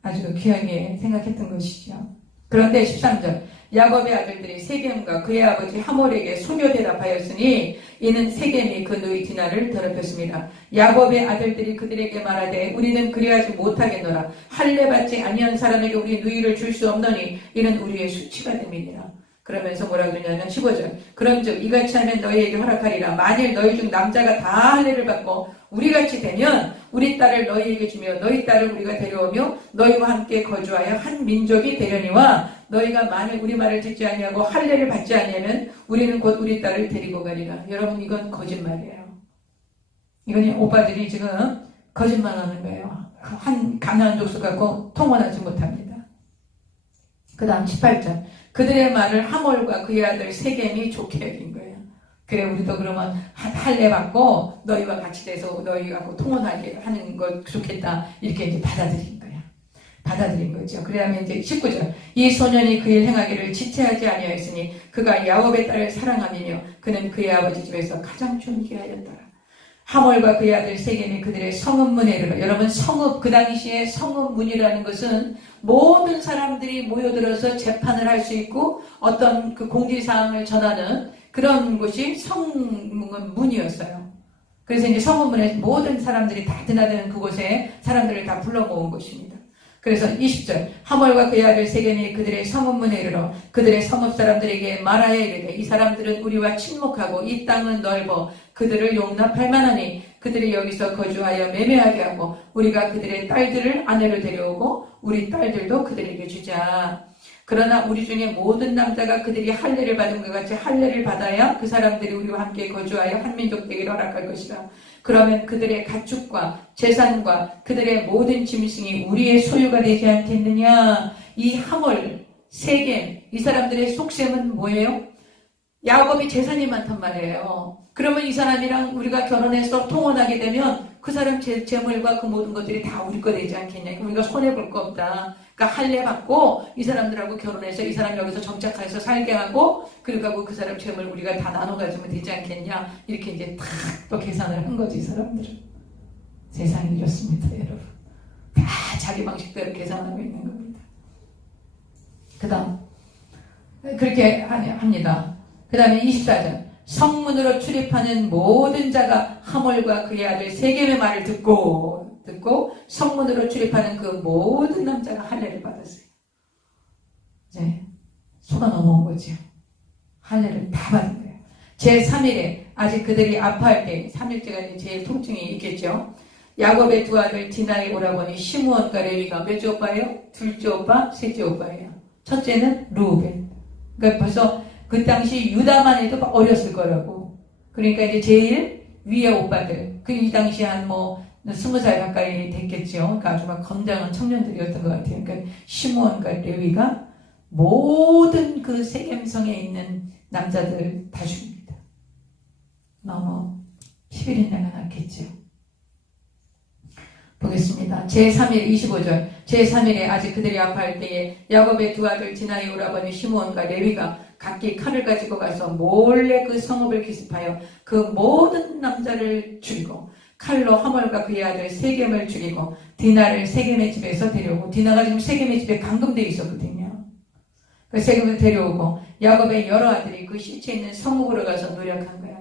아주 귀하게 생각했던 것이죠. 그런데 13절. 야곱의 아들들이 세겜과 그의 아버지 하몰에게 소녀 대답하였으니 이는 세겜이 그 누이 디나를 더럽혔습니다. 야곱의 아들들이 그들에게 말하되 우리는 그리하지 못하겠노라. 할례 받지 아니한 사람에게 우리 누이를 줄 수 없노니 이는 우리의 수치가 됨이니라. 그러면서 뭐라 그러냐면 15절. 그런즉 이같이 하면 너희에게 허락하리라. 만일 너희 중 남자가 다 할례를 받고 우리같이 되면 우리 딸을 너희에게 주며 너희 딸을 우리가 데려오며 너희와 함께 거주하여 한 민족이 되려니와 너희가 만일 우리 말을 듣지 아니하고 할례를 받지 아니하면 우리는 곧 우리 딸을 데리고 가리라. 여러분, 이건 거짓말이에요. 이건 오빠들이 지금 거짓말하는 거예요. 한 가나안 족속 갖고 통혼하지 못합니다. 그 다음 18절. 그들의 말을 하몰과 그의 아들 세겜이 좋게 여긴 거예요. 그래, 우리도 그러면 할례 받고 너희와 같이 돼서 너희하고 통혼하게 하는 거 좋겠다. 이렇게 이제 받아들인 거죠. 그러면 이제 19절. 이 소년이 그 일 행하기를 지체하지 아니하였으니 그가 야곱의 딸을 사랑하며 그는 그의 아버지 집에서 가장 존귀하였더라. 하몰과 그의 아들 세겜이 그들의 성읍문에 이르러, 여러분, 성읍, 그 당시에 성읍문이라는 것은 모든 사람들이 모여들어서 재판을 할 수 있고 어떤 그 공지사항을 전하는 그런 곳이 성문이었어요. 그래서 이제 성읍문에 모든 사람들이 다 드나드는 그곳에 사람들을 다 불러 모은 것입니다. 그래서 20절. 하몰과 그의 아들 세겜이 그들의 성읍문에 이르러 그들의 성읍 사람들에게 말하여 이르되 이 사람들은 우리와 친목하고 이 땅은 넓어 그들을 용납할 만하니 그들이 여기서 거주하여 매매하게 하고 우리가 그들의 딸들을 아내로 데려오고 우리 딸들도 그들에게 주자. 그러나 우리 중에 모든 남자가 그들이 할례를 받은 것 같이 할례를 받아야 그 사람들이 우리와 함께 거주하여 한민족 되기를 허락할 것이다. 그러면 그들의 가축과 재산과 그들의 모든 짐승이 우리의 소유가 되지 않겠느냐. 이 하몰, 세겜, 이 사람들의 속셈은 뭐예요? 야곱이 재산이 많단 말이에요. 그러면 이 사람이랑 우리가 결혼해서 통혼하게 되면 그 사람 재물과 그 모든 것들이 다 우리 거 되지 않겠냐. 우리가 손해볼 거 없다. 그러니까 할례 받고 이 사람들하고 결혼해서 이 사람 여기서 정착해서 살게 하고 그리고 그 사람 재물 우리가 다 나눠 가지면 되지 않겠냐. 이렇게 이제 탁 또 계산을 한 거지, 이 사람들은. 세상이 이렇습니다, 여러분. 다 자기 방식대로 계산하고 있는 겁니다. 그 다음 그렇게 합니다. 그 다음에 24절. 성문으로 출입하는 모든 자가 하몰과 그의 아들 세겜의 말을 듣고 성문으로 출입하는 그 모든 남자가 할례를 받았어요. 이제 속아 넘어온 거죠. 할례를 다 받은 거예요. 제3일에 아직 그들이 아파할 때 3일째가 제일 통증이 있겠죠. 야곱의 두 아들 디나의 오라버니 시므온과 레위가 몇째 오빠예요? 둘째 오빠, 셋째 오빠예요. 첫째는 루벤. 그러니까 벌써 그 당시 유다만 해도 어렸을 거라고. 그러니까 이제 제일 위에 오빠들. 이 당시 한 20살 가까이 됐겠죠. 그러니까 아주 막 건장한 청년들이었던 것 같아요. 그러니까 시므온과 레위가 모든 그 세겜성에 있는 남자들 다 죽입니다. 너무 11인내가 났겠죠. 보겠습니다. 제3일 25절. 제3일에 아직 그들이 아파할 때에 야곱의 두 아들 디나의 오라버니 시므온과 레위가 각기 칼을 가지고 가서 몰래 그 성읍을 기습하여 그 모든 남자를 죽이고 칼로 하몰과 그의 아들 세겜을 죽이고 디나를 세겜의 집에서 데려오고, 디나가 지금 세겜의 집에 감금되어 있었거든요. 그 세겜을 데려오고 야곱의 여러 아들이 그 시체 있는 성읍으로 가서 노력한 거야.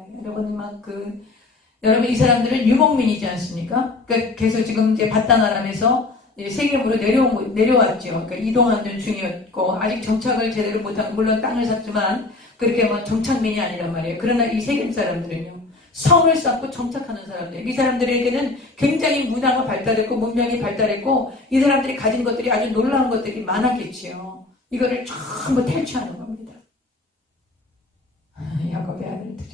여러분 이 사람들은 유목민이지 않습니까? 그러니까 계속 지금 이제 바단 아람에서 세겜으로 내려왔죠. 그러니까 이동하는 중이었고 아직 정착을 제대로 못하고 물론 땅을 샀지만 그렇게 정착민이 아니란 말이에요. 그러나 이 세겜 사람들은요. 성을 쌓고 정착하는 사람들. 이 사람들에게는 굉장히 문화가 발달했고 문명이 발달했고 이 사람들이 가진 것들이 아주 놀라운 것들이 많았겠지요. 이거를 전부 탈취하는 겁니다. 야곱의 아들들이.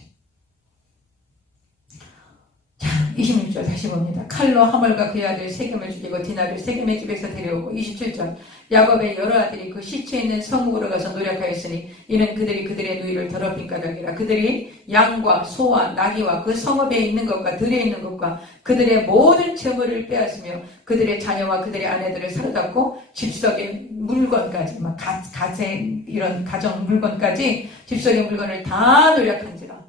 자, 26절 다시 봅니다. 칼로 하몰과 그의 아들 세겜을 죽이고 디나를 세겜의 집에서 데려오고 27절 야곱의 여러 아들이 그 시체에 있는 성읍으로 가서 노력하였으니 이는 그들의 누이를 더럽힌 까닭이라. 그들이 양과 소와 나귀와 그 성읍에 있는 것과 들에 있는 것과 그들의 모든 재물을 빼앗으며 그들의 자녀와 그들의 아내들을 사로잡고 집속의 물건까지 막 가세 이런 가정 물건까지 집속의 물건을 다 노력한지라.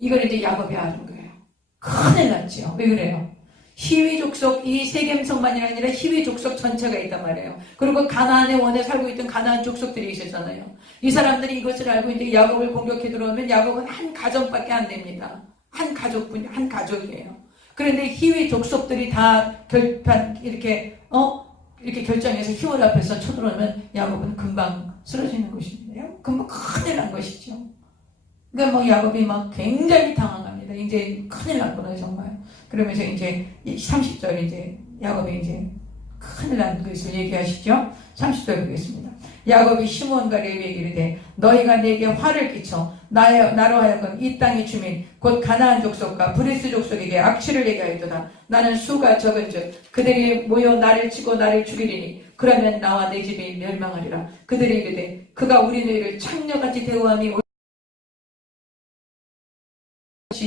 이걸 이제 야곱이 아는 거예요. 큰일 났죠. 왜 그래요? 히위 족속, 이 세겜성만이 아니라 히위 족속 전체가 있단 말이에요. 그리고 가나안의 원에 살고 있던 가나안 족속들이 있었잖아요. 이 사람들이 이것을 알고 이제 야곱을 공격해 들어오면 야곱은 한 가정밖에 안 됩니다. 한 가족이에요. 그런데 히위 족속들이 다 이렇게 결정해서 힘을 앞에서 쳐들어오면 야곱은 금방 쓰러지는 것입니다. 금방 큰일 난 것이죠. 그러니까 뭐 야곱이 막 굉장히 당황합니다. 이제 큰일 났구나 정말. 그러면서 이제 30절 이제 야곱이 이제 큰일 난 것을 얘기하시죠. 30절 보겠습니다. 야곱이 시므온과 레위에게 이르되 너희가 내게 화를 끼쳐 나로 하여금 이 땅의 주민 곧 가나안 족속과 브리스 족속에게 악취를 얘기하였도다. 나는 수가 적은즉 그들이 모여 나를 치고 나를 죽이리니 그러면 나와 내 집이 멸망하리라. 그들이 이르되 그가 우리 너희를 창녀같이 대우함이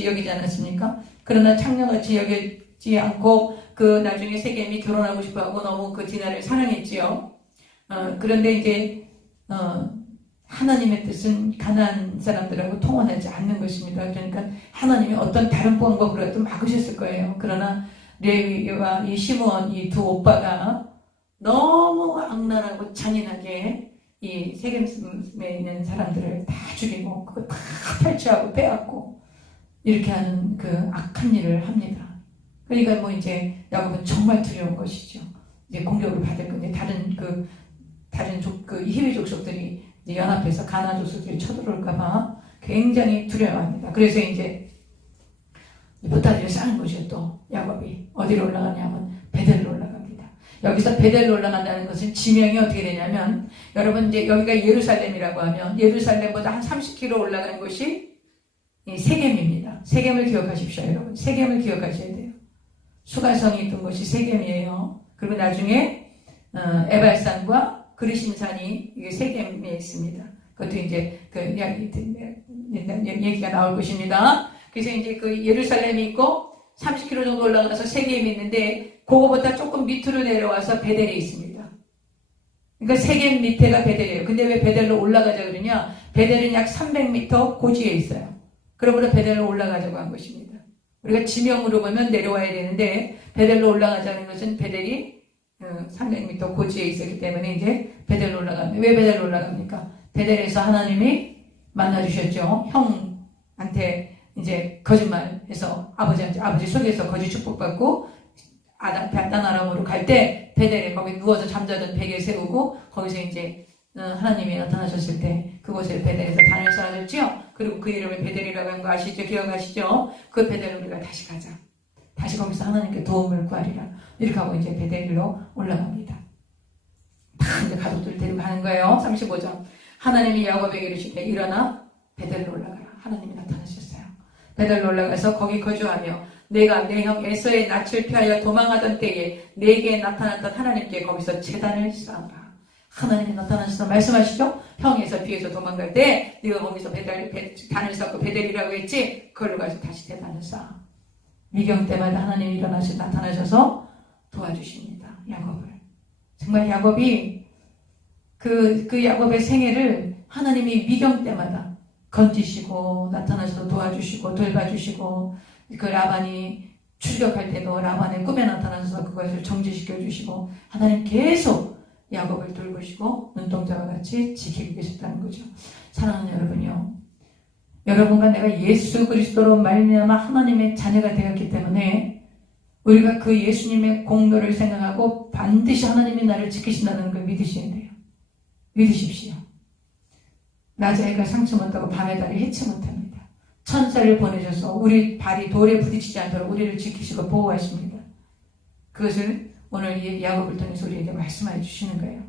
여기지 않았습니까? 그러나 창녀같이 여기지 않고 그 나중에 세겜이 결혼하고 싶어하고 너무 그 디나를 사랑했지요. 그런데 이제 하나님의 뜻은 가나안 사람들하고 통혼하지 않는 것입니다. 그러니까 하나님이 어떤 다른 방법으로라도 막으셨을 거예요. 그러나 레위와 이 시므온 이 두 오빠가 너무 악랄하고 잔인하게 이 세겜에 있는 사람들을 다 죽이고 그거 다 탈취하고 빼앗고 이렇게 하는 그 악한 일을 합니다. 그러니까 뭐 이제 야곱은 정말 두려운 것이죠. 이제 공격을 받을 건데 다른 히위 족속들이 이제 연합해서 가나안 족속들이 쳐들어올까봐 굉장히 두려워합니다. 그래서 이제 보따리를 싸는 거죠. 또 야곱이 어디로 올라가냐면 베델로 올라갑니다. 여기서 베델로 올라간다는 것은 지명이 어떻게 되냐면 여러분 이제 여기가 예루살렘이라고 하면 예루살렘보다 한 30km 올라가는 곳이 세겜입니다. 세겜을 기억하십시오, 여러분. 세겜을 기억하셔야 돼요. 수가성이 있던 곳이 세겜이에요. 그리고 나중에 에발산과 그르심산이 이게 세겜에 있습니다. 그것도 이제 얘기가 나올 것입니다. 그래서 이제 그 예루살렘이 있고 30km 정도 올라가서 세겜이 있는데 그거보다 조금 밑으로 내려와서 베델이 있습니다. 그러니까 세겜 밑에가 베델이에요. 근데 왜 베델로 올라가자 그러냐? 베델은 약 300m 고지에 있어요. 그러므로 베델로 올라가자고 한 것입니다. 우리가 지명으로 보면 내려와야 되는데 베델로 올라가자는 것은 베델이 300m 고지에 있었기 때문에 이제 베델로 올라갑니다. 왜 베델로 올라갑니까? 베델에서 하나님이 만나주셨죠. 형한테 이제 거짓말해서 아버지 속에서 거짓 축복받고 아단 아람으로 갈 때 베델에 거기 누워서 잠자던 베개 세우고 거기서 이제 하나님이 나타나셨을 때 그곳에 베델에서 단을 쌓아줬지요. 그리고 그 이름을 베델이라고 한 거 아시죠? 기억하시죠? 그 베델로 우리가 다시 가자. 다시 거기서 하나님께 도움을 구하리라. 이렇게 하고 이제 베델로 올라갑니다. 다 이제 가족들 데리고 가는 거예요. 35장. 하나님이 야곱에게 이르시되 일어나 베델로 올라가라. 하나님이 나타나셨어요. 베델로 올라가서 거기 거주하며 내가 내 형 에서의 낯을 피하여 도망하던 때에 내게 나타났던 하나님께 거기서 제단을 쌓아라. 하나님이 나타나셔서 말씀하시죠. 형에서 뒤에서 도망갈 때 네가 거기서 단을 쌓고 베델이라고 했지. 그걸로 가서 다시 대단을 쌓아. 미경 때마다 하나님이 일어나서 나타나셔서 도와주십니다. 야곱을. 정말 야곱이 그 야곱의 생애를 하나님이 미경 때마다 건지시고 나타나셔서 도와주시고 돌봐주시고 그 라반이 출격할 때도 라반의 꿈에 나타나셔서 그것을 정지시켜 주시고 하나님 계속 야곱을 돌보시고 눈동자와 같이 지키고 계셨다는 거죠. 사랑하는 여러분요. 여러분과 내가 예수 그리스도로 말미암아 하나님의 자녀가 되었기 때문에 우리가 그 예수님의 공로를 생각하고 반드시 하나님이 나를 지키신다는 걸 믿으셔야 돼요. 믿으십시오. 낮에 해가 상처 못하고 밤에 달이 해치 못합니다. 천사를 보내셔서 우리 발이 돌에 부딪히지 않도록 우리를 지키시고 보호하십니다. 그것을 오늘 이 야곱을 통해서 우리에게 말씀해 주시는 거예요.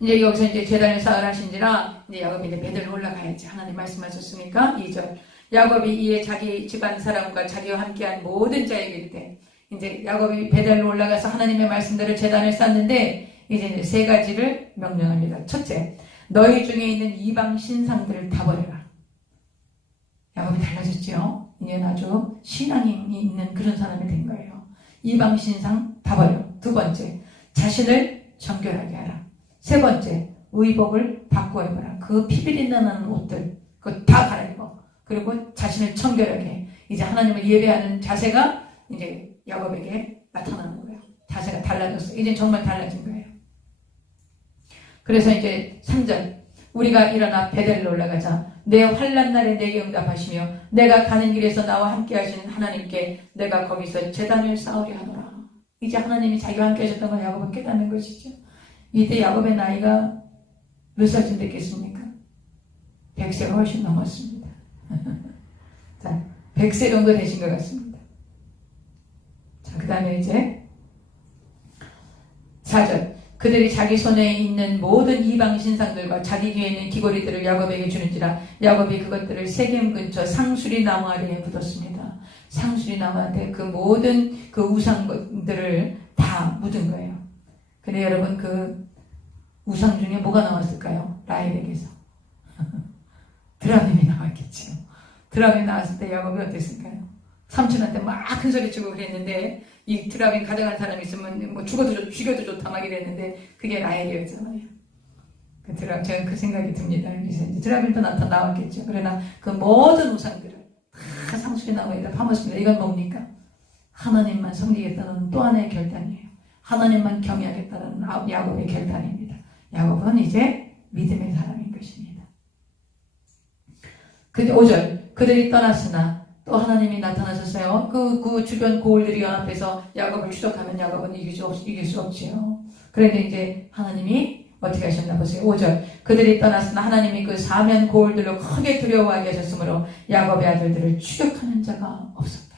이제 여기서 이제 제단을 쌓으라신지라 이제 야곱이 이제 베들로 올라가야지. 하나님 말씀하셨으니까 2절. 야곱이 이에 자기 집안 사람과 자기와 함께한 모든 자에게 이르되, 이제 야곱이 베델로 올라가서 하나님의 말씀대로 제단을 쌓는데 이제 세 가지를 명령합니다. 첫째, 너희 중에 있는 이방 신상들을 다 버려라. 야곱이 달라졌죠. 이제는 아주 신앙이 있는 그런 사람이 된 거예요. 이방 신상 다 버려. 두 번째, 자신을 정결하게 하라. 세 번째, 의복을 바꿔 입어라. 그 피비린내 나는 옷들 그거 다 갈아입어. 그리고 자신을 청결하게, 이제 하나님을 예배하는 자세가 이제 야곱에게 나타나는 거예요. 자세가 달라졌어. 이제 정말 달라진 거예요. 그래서 이제 3절, 우리가 일어나 베델로 올라가자. 내 환난 날에 내게 응답하시며 내가 가는 길에서 나와 함께 하시는 하나님께 내가 거기서 제단을 쌓으려 하노라. 이제 하나님이 자기와 함께 하셨던 걸 야곱은 깨닫는 것이죠. 이때 야곱의 나이가 몇 살쯤 됐겠습니까? 100세가 훨씬 넘었습니다. 자, 100세 정도 되신 것 같습니다. 자, 그 다음에 이제 4절, 그들이 자기 손에 있는 모든 이방 신상들과 자기 귀에 있는 귀고리들을 야곱에게 주는지라 야곱이 그것들을 세겜 근처 상수리 나무 아래에 묻었습니다. 상수리 나무한테 그 모든 그 우상들을 다 묻은 거예요. 근데 여러분, 그 우상 중에 뭐가 나왔을까요? 라헬에게서 드라빔이 나왔겠죠. 드라빔 나왔을 때 야곱이 어땠을까요? 삼촌한테 막 큰 소리 치고 그랬는데, 이 드라빔 가져간 사람이 있으면 뭐 죽여도 좋다 막 이랬는데 그게 라헬이었잖아요. 제가 그 생각이 듭니다. 그래서 이제 드라빔도 나왔겠죠. 그러나 그 모든 우상들을 다 상수리 나무에다 파묻습니다. 이건 뭡니까? 하나님만 섬기겠다는 또 하나의 결단이에요. 하나님만 경외하겠다는 야곱의 결단입니다. 야곱은 이제 믿음의 사람인 것입니다. 근데 5절, 그들이 떠났으나 또 하나님이 나타나셨어요. 그 주변 고을들이 연합해서 야곱을 추적하면 야곱은 이길 수 없지요. 그런데 이제 하나님이 어떻게 하셨나 보세요. 5절, 그들이 떠났으나 하나님이 그 사면 고을들로 크게 두려워하게 하셨으므로 야곱의 아들들을 추격하는 자가 없었다.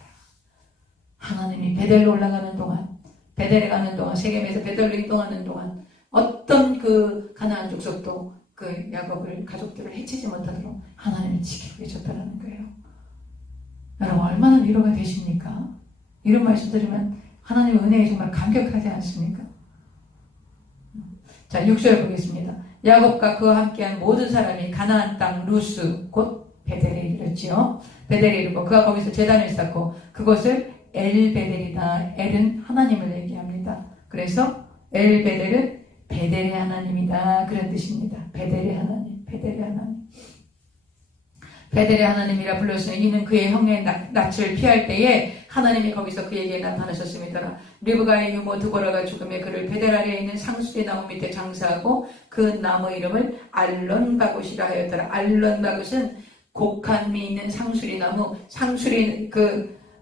하나님이 베델로 올라가는 동안, 베델에 가는 동안, 세겜에서 베델로 이동하는 동안 어떤 그 가나안 족속도 그 야곱을, 가족들을 해치지 못하도록 하나님이 지키고 계셨다는 거예요. 여러분, 얼마나 위로가 되십니까? 이런 말씀 들으면 하나님의 은혜에 정말 감격하지 않습니까? 자, 6절 보겠습니다. 야곱과 그와 함께한 모든 사람이 가나안 땅 루스 곧 베델에 이르렀지요. 베델에 이르고 그가 거기서 제단을 쌓고 그곳을 엘베델이다. 엘은 하나님을 얘기합니다. 그래서 엘베델은 베델의 하나님이다, 그런 뜻입니다. 베델의 하나님, 베델의 하나님. 베델의 하나님이라 불렀으니 이는 그의 형의 낯을 피할 때에 하나님이 거기서 그에게 나타나셨습니다. 리브가의 유모 드보라가 죽음에 그를 베델 아래에 있는 상수리 나무 밑에 장사하고 그 나무 이름을 알론바굿이라 하였더라. 알론바굿은 곡함이 있는 상수리 나무, 상수리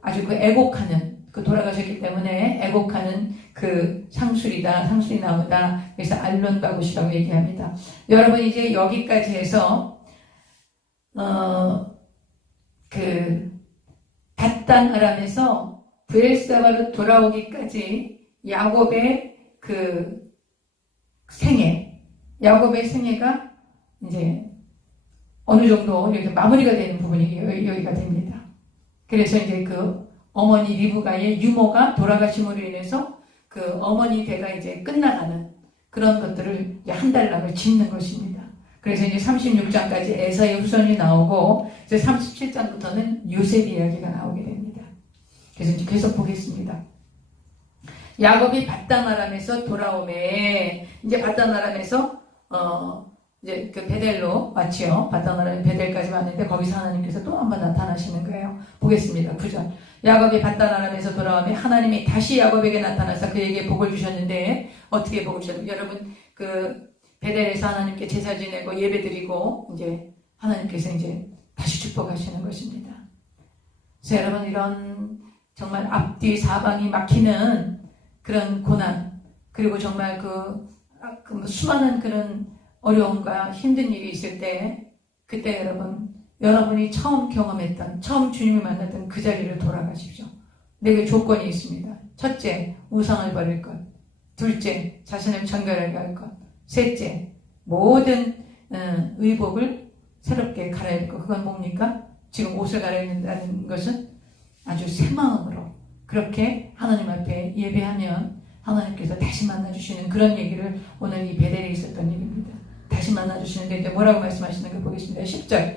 아주 애곡하는, 돌아가셨기 때문에 애곡하는 그 상수리다, 상수리 나무다. 그래서 알론바굿이라고 얘기합니다. 여러분, 이제 여기까지 해서 밧단 아람에서 브엘사바로 돌아오기까지 야곱의 그 생애, 야곱의 생애가 이제 어느 정도 이렇게 마무리가 되는 부분이 여기가 됩니다. 그래서 이제 그 어머니 리브가의 유모가 돌아가심으로 인해서 그 어머니 대가 이제 끝나가는 그런 것들을 한 달락을 짚는 것입니다. 그래서 이제 36장까지 에사의 후손이 나오고 이제 37장부터는 요셉 이야기가 나오게 됩니다. 그래서 이제 계속 보겠습니다. 야곱이 밧단 아람에서 돌아오매, 이제 밧단 아람에서 이제 그 베델로 왔지요. 밧단 아람 베델까지 왔는데 거기서 하나님께서 또 한 번 나타나시는 거예요. 보겠습니다. 9절. 야곱이 밧단 아람에서 돌아오매 하나님이 다시 야곱에게 나타나서 그에게 복을 주셨는데, 어떻게 복을 주셨는지, 여러분 그 베델에서 하나님께 제사 지내고 예배 드리고 이제 하나님께서 이제 다시 축복하시는 것입니다. 그래서 여러분, 이런 정말 앞뒤 사방이 막히는 그런 고난, 그리고 정말 그 수많은 그런 어려움과 힘든 일이 있을 때, 그때 여러분 여러분이 처음 경험했던, 처음 주님을 만났던 그 자리로 돌아가십시오. 내게 조건이 있습니다. 첫째, 우상을 버릴 것. 둘째, 자신을 정결하게 할 것. 셋째, 모든 의복을 새롭게 갈아입고. 그건 뭡니까? 지금 옷을 갈아입는다는 것은 아주 새 마음으로 그렇게 하나님 앞에 예배하면 하나님께서 다시 만나주시는 그런 얘기를 오늘 이 베델에 있었던 일입니다. 다시 만나주시는데 이제 뭐라고 말씀하시는 걸 보겠습니다. 10절.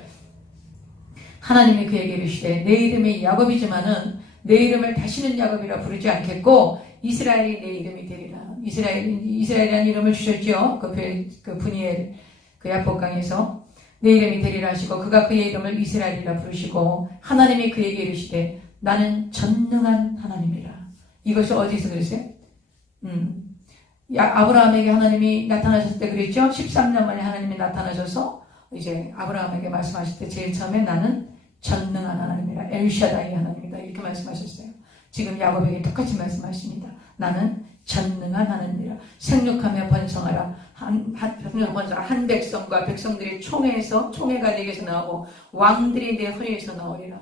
하나님이 그에게 이르시되 내 이름이 야곱이지만은 내 이름을 다시는 야곱이라 부르지 않겠고 이스라엘이 내 이름이 되리라. 이스라엘이라는 이름을 주셨죠. 그 분이엘 그 야복강에서 내 이름이 되리라 하시고 그가 그의 이름을 이스라엘이라 부르시고 하나님이 그에게 이르시되 나는 전능한 하나님이라. 이것이 어디서 그랬어요? 아브라함에게 하나님이 나타나셨을 때 그랬죠. 13년 만에 하나님이 나타나셔서 이제 아브라함에게 말씀하실 때 제일 처음에 나는 전능한 하나님이라, 엘샤다이 하나님이다 이렇게 말씀하셨어요. 지금 야곱에게 똑같이 말씀하십니다. 나는 전능한 하나님이라. 생육하며 번성하라. 한 백성과 백성들이 총회가 내게서 나오고 왕들이 내 허리에서 나오리라.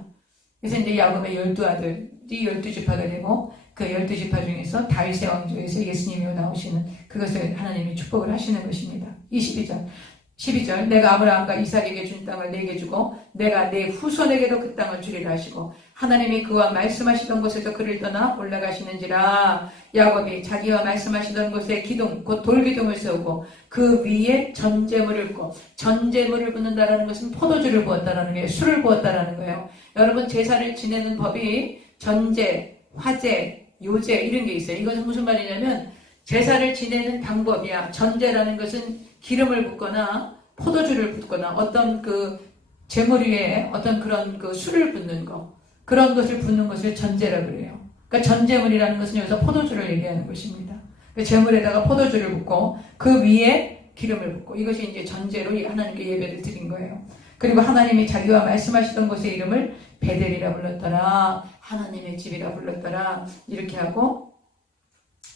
그래서 이제 야곱의 12아들이 12지파가 되고 그 12지파 중에서 다윗의 왕조에서 예수님이 나오시는 그것을 하나님이 축복을 하시는 것입니다. 12절 내가 아브라함과 이삭에게 준 땅을 내게 주고 내가 내 후손에게도 그 땅을 주리라 하시고 하나님이 그와 말씀하시던 곳에서 그를 떠나 올라가시는지라. 야곱이 자기와 말씀하시던 곳에 기둥 곧 돌기둥을 세우고 그 위에 전제물을 붓고, 전제물을 붓는다라는 것은 포도주를 부었다라는 거예요. 술을 부었다라는 거예요. 여러분 제사를 지내는 법이 전제, 화제, 요제 이런 게 있어요. 이것은 무슨 말이냐면 제사를 지내는 방법이야. 전제라는 것은 기름을 붓거나 포도주를 붓거나 어떤 그 제물 위에 어떤 그런 그 술을 붓는 거, 그런 것을 붓는 것을 전제라고 그래요. 그러니까 전제물이라는 것은 여기서 포도주를 얘기하는 것입니다. 그 제물에다가 포도주를 붓고 그 위에 기름을 붓고 이것이 이제 전제로 하나님께 예배를 드린 거예요. 그리고 하나님이 자기와 말씀하시던 곳의 이름을 베델이라 불렀더라. 하나님의 집이라 불렀더라. 이렇게 하고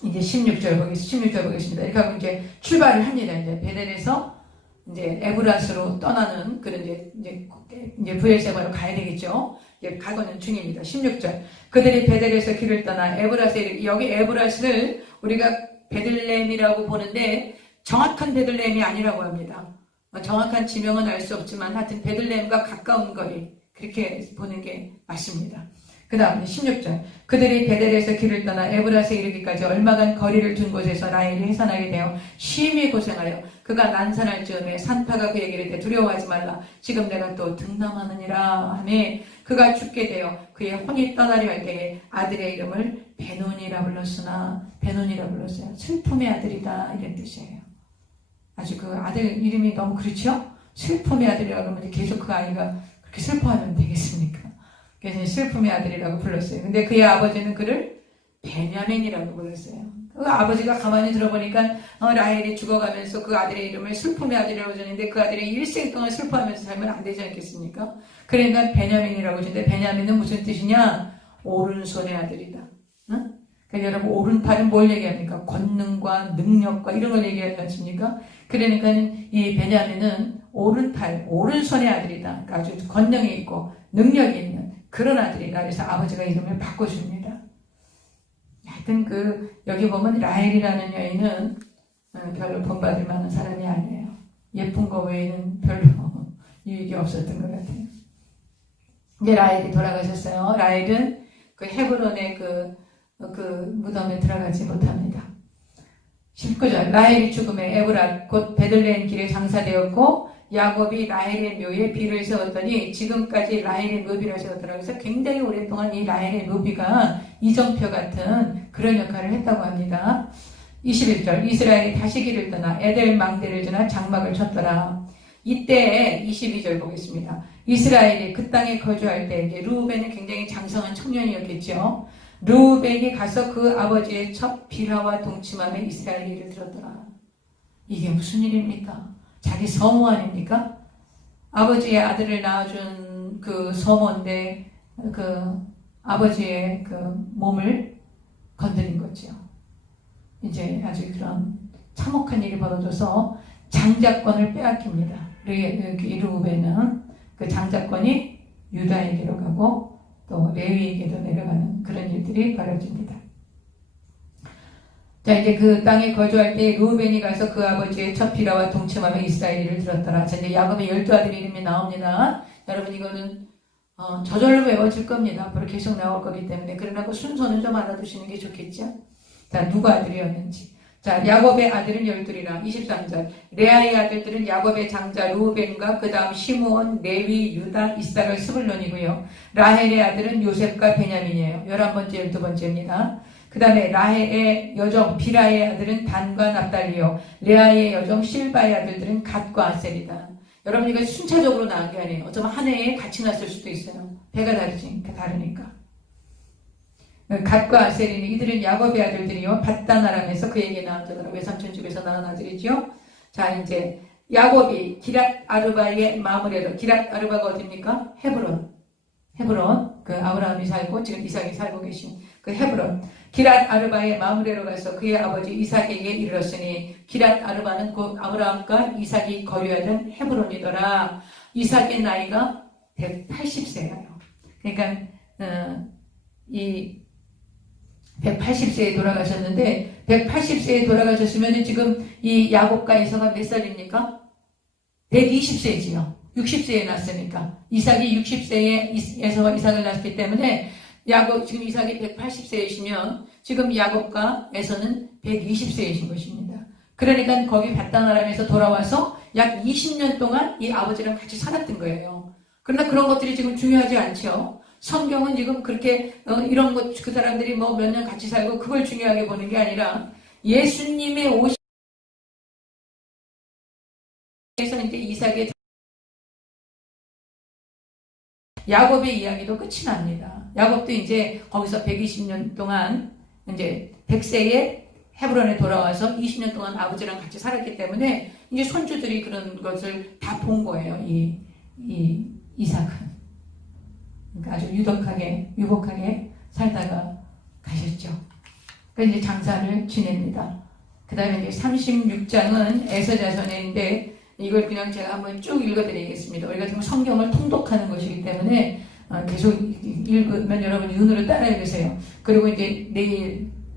이제 16절 보겠습니다. 이렇게 하고 이제 출발을 합니다. 이제 베델에서 이제 에브라스로 떠나는 그런 이제 브엘세바로 가야 되겠죠. 이제 가고는 중입니다. 16절. 그들이 베델에서 길을 떠나 에브라스에, 여기 에브라스를 우리가 베들레헴이라고 보는데 정확한 베들레헴이 아니라고 합니다. 정확한 지명은 알 수 없지만 하여튼 베들레헴과 가까운 거리 그렇게 보는 게 맞습니다. 그 다음에 16절. 그들이 베델에서 길을 떠나 에브라스에 이르기까지 얼마간 거리를 둔 곳에서 라헬이 해산하게 되어 심히 고생하여 그가 난산할 즈음에 산파가 그에게 이르되 두려워하지 말라. 지금 내가 또 등남하느니라 하매 그가 죽게 되어 그의 혼이 떠나려 할 때에 아들의 이름을 베논이라 불렀으나, 베논이라 불렀어요. 슬픔의 아들이다 이런 뜻이에요. 아주 그 아들 이름이 너무 그렇죠? 슬픔의 아들이라고 하면 계속 그 아이가 그렇게 슬퍼하면 되겠습니까? 그래서 슬픔의 아들이라고 불렀어요. 근데 그의 아버지는 그를 베냐민이라고 불렀어요. 그 아버지가 가만히 들어보니까 라헬이 죽어가면서 그 아들의 이름을 슬픔의 아들이라고 줬는데 그 아들이 일생 동안 슬퍼하면서 살면 안 되지 않겠습니까? 그러니까 베냐민이라고 했는데 베냐민은 무슨 뜻이냐? 오른손의 아들이다. 응? 그러니까 여러분 오른팔은 뭘 얘기합니까? 권능과 능력과 이런 걸 얘기하지 않습니까? 그러니까 이 베냐민은 오른팔, 오른손의 아들이다. 그러니까 아주 권능이 있고 능력이 있는 그런 아들이다. 그래서 아버지가 이름을 바꿔줍니다. 하여튼 여기 보면 라헬이라는 여인은 별로 본받을 만한 사람이 아니에요. 예쁜 거 외에는 별로 유익이 없었던 것 같아요. 이제 라헬이 돌아가셨어요. 라헬은 그 헤브론의 그 무덤에 들어가지 못합니다. 19절. 라헬이 죽음에 에브랏 곧 베들레헴 길에 장사되었고 야곱이 라헬의 묘에 비를 세웠더니 지금까지 라헬의 묘비를 세웠더라고요. 그래서 굉장히 오랫동안 이 라헬의 묘비가 이정표 같은 그런 역할을 했다고 합니다. 21절. 이스라엘이 다시 길을 떠나 에델 망대를 지나 장막을 쳤더라. 이때 22절 보겠습니다. 이스라엘이 그 땅에 거주할 때 이제 르우벤은 굉장히 장성한 청년이었겠죠. 르우벤이 가서 그 아버지의 첫 비라와 동침함에 이스라엘이 이를 들었더라. 이게 무슨 일입니까? 자기 서모 아닙니까? 아버지의 아들을 낳아준 그 서모인데 그 아버지의 그 몸을 건드린 거죠. 이제 아주 그런 참혹한 일이 벌어져서 장자권을 빼앗깁니다. 르우벤은 그 장자권이 유다에게로 가고 또 레위에게도 내려가는 그런 일들이 벌어집니다. 자, 이제 그 땅에 거주할 때 루벤이 가서 그 아버지의 첫 비라와 동침하며 이스라엘을 들었더라. 자, 이제 야곱의 12아들 이름이 나옵니다. 여러분 이거는 저절로 외워질 겁니다. 앞으로 계속 나올 거기 때문에. 그러나 그 순서는 좀 알아두시는 게 좋겠죠. 자, 누가 아들이었는지. 자, 야곱의 아들은 12이라. 23절. 레아의 아들들은 야곱의 장자 루벤과 그 다음 시므온, 레위, 유다, 이사갈, 스불론이고요. 라헬의 아들은 요셉과 베냐민이에요. 11번째, 12번째입니다. 그 다음에 라헬의 여종 비라의 아들은 단과 납달리요. 레아의 여종 실바의 아들들은 갓과 아셀이다. 여러분 이거 순차적으로 나온 게 아니에요. 어쩌면 한 해에 같이 났을 수도 있어요. 배가 다르니까. 갓과 아셀이니 이들은 야곱의 아들들이요. 밧단아람에서 그에게 낳은 자더라. 외삼촌 집에서 낳은 아들이죠. 자, 이제 야곱이 기랏 아르바의 마므레로. 기랏 아르바가 어디입니까? 헤브론. 그 아브라함이 살고 지금 이삭이 살고 계신 그 헤브론. 기랏 아르바의 마므레로 가서 그의 아버지 이삭에게 이르렀으니 기랏 아르바는 곧 아브라함과 이삭이 거류하던 헤브론이더라. 이삭의 나이가 180세예요. 그러니까 이 180세에 돌아가셨는데 180세에 돌아가셨으면 지금 이 야곱과 에서가 몇 살입니까? 120세지요. 60세에 낳았으니까 이삭이 60세에 에서와 이삭을 낳았기 때문에 지금 이삭이 180세이시면 지금 야곱과 에서는 120세이신 것입니다. 그러니까 거기 밧단아람에서 돌아와서 약 20년 동안 이 아버지랑 같이 살았던 거예요. 그러나 그런 것들이 지금 중요하지 않죠. 성경은 지금 그렇게 이런 것 그 사람들이 뭐 몇 년 같이 살고 그걸 중요하게 보는 게 아니라 예수님의 오심에서 이제 이삭의 야곱의 이야기도 끝이 납니다. 야곱도 이제 거기서 120년 동안 이제 100세에 헤브론에 돌아와서 20년 동안 아버지랑 같이 살았기 때문에 이제 손주들이 그런 것을 다 본 거예요. 이 이삭은. 그러니까 아주 유복하게 살다가 가셨죠. 그러니까 이제 장사를 지냅니다. 그 다음에 이제 36장은 에서 자손인데 이걸 그냥 제가 한번 쭉 읽어드리겠습니다. 우리가 지금 성경을 통독하는 것이기 때문에 계속 읽으면 여러분 눈으로 따라 읽으세요. 그리고 이제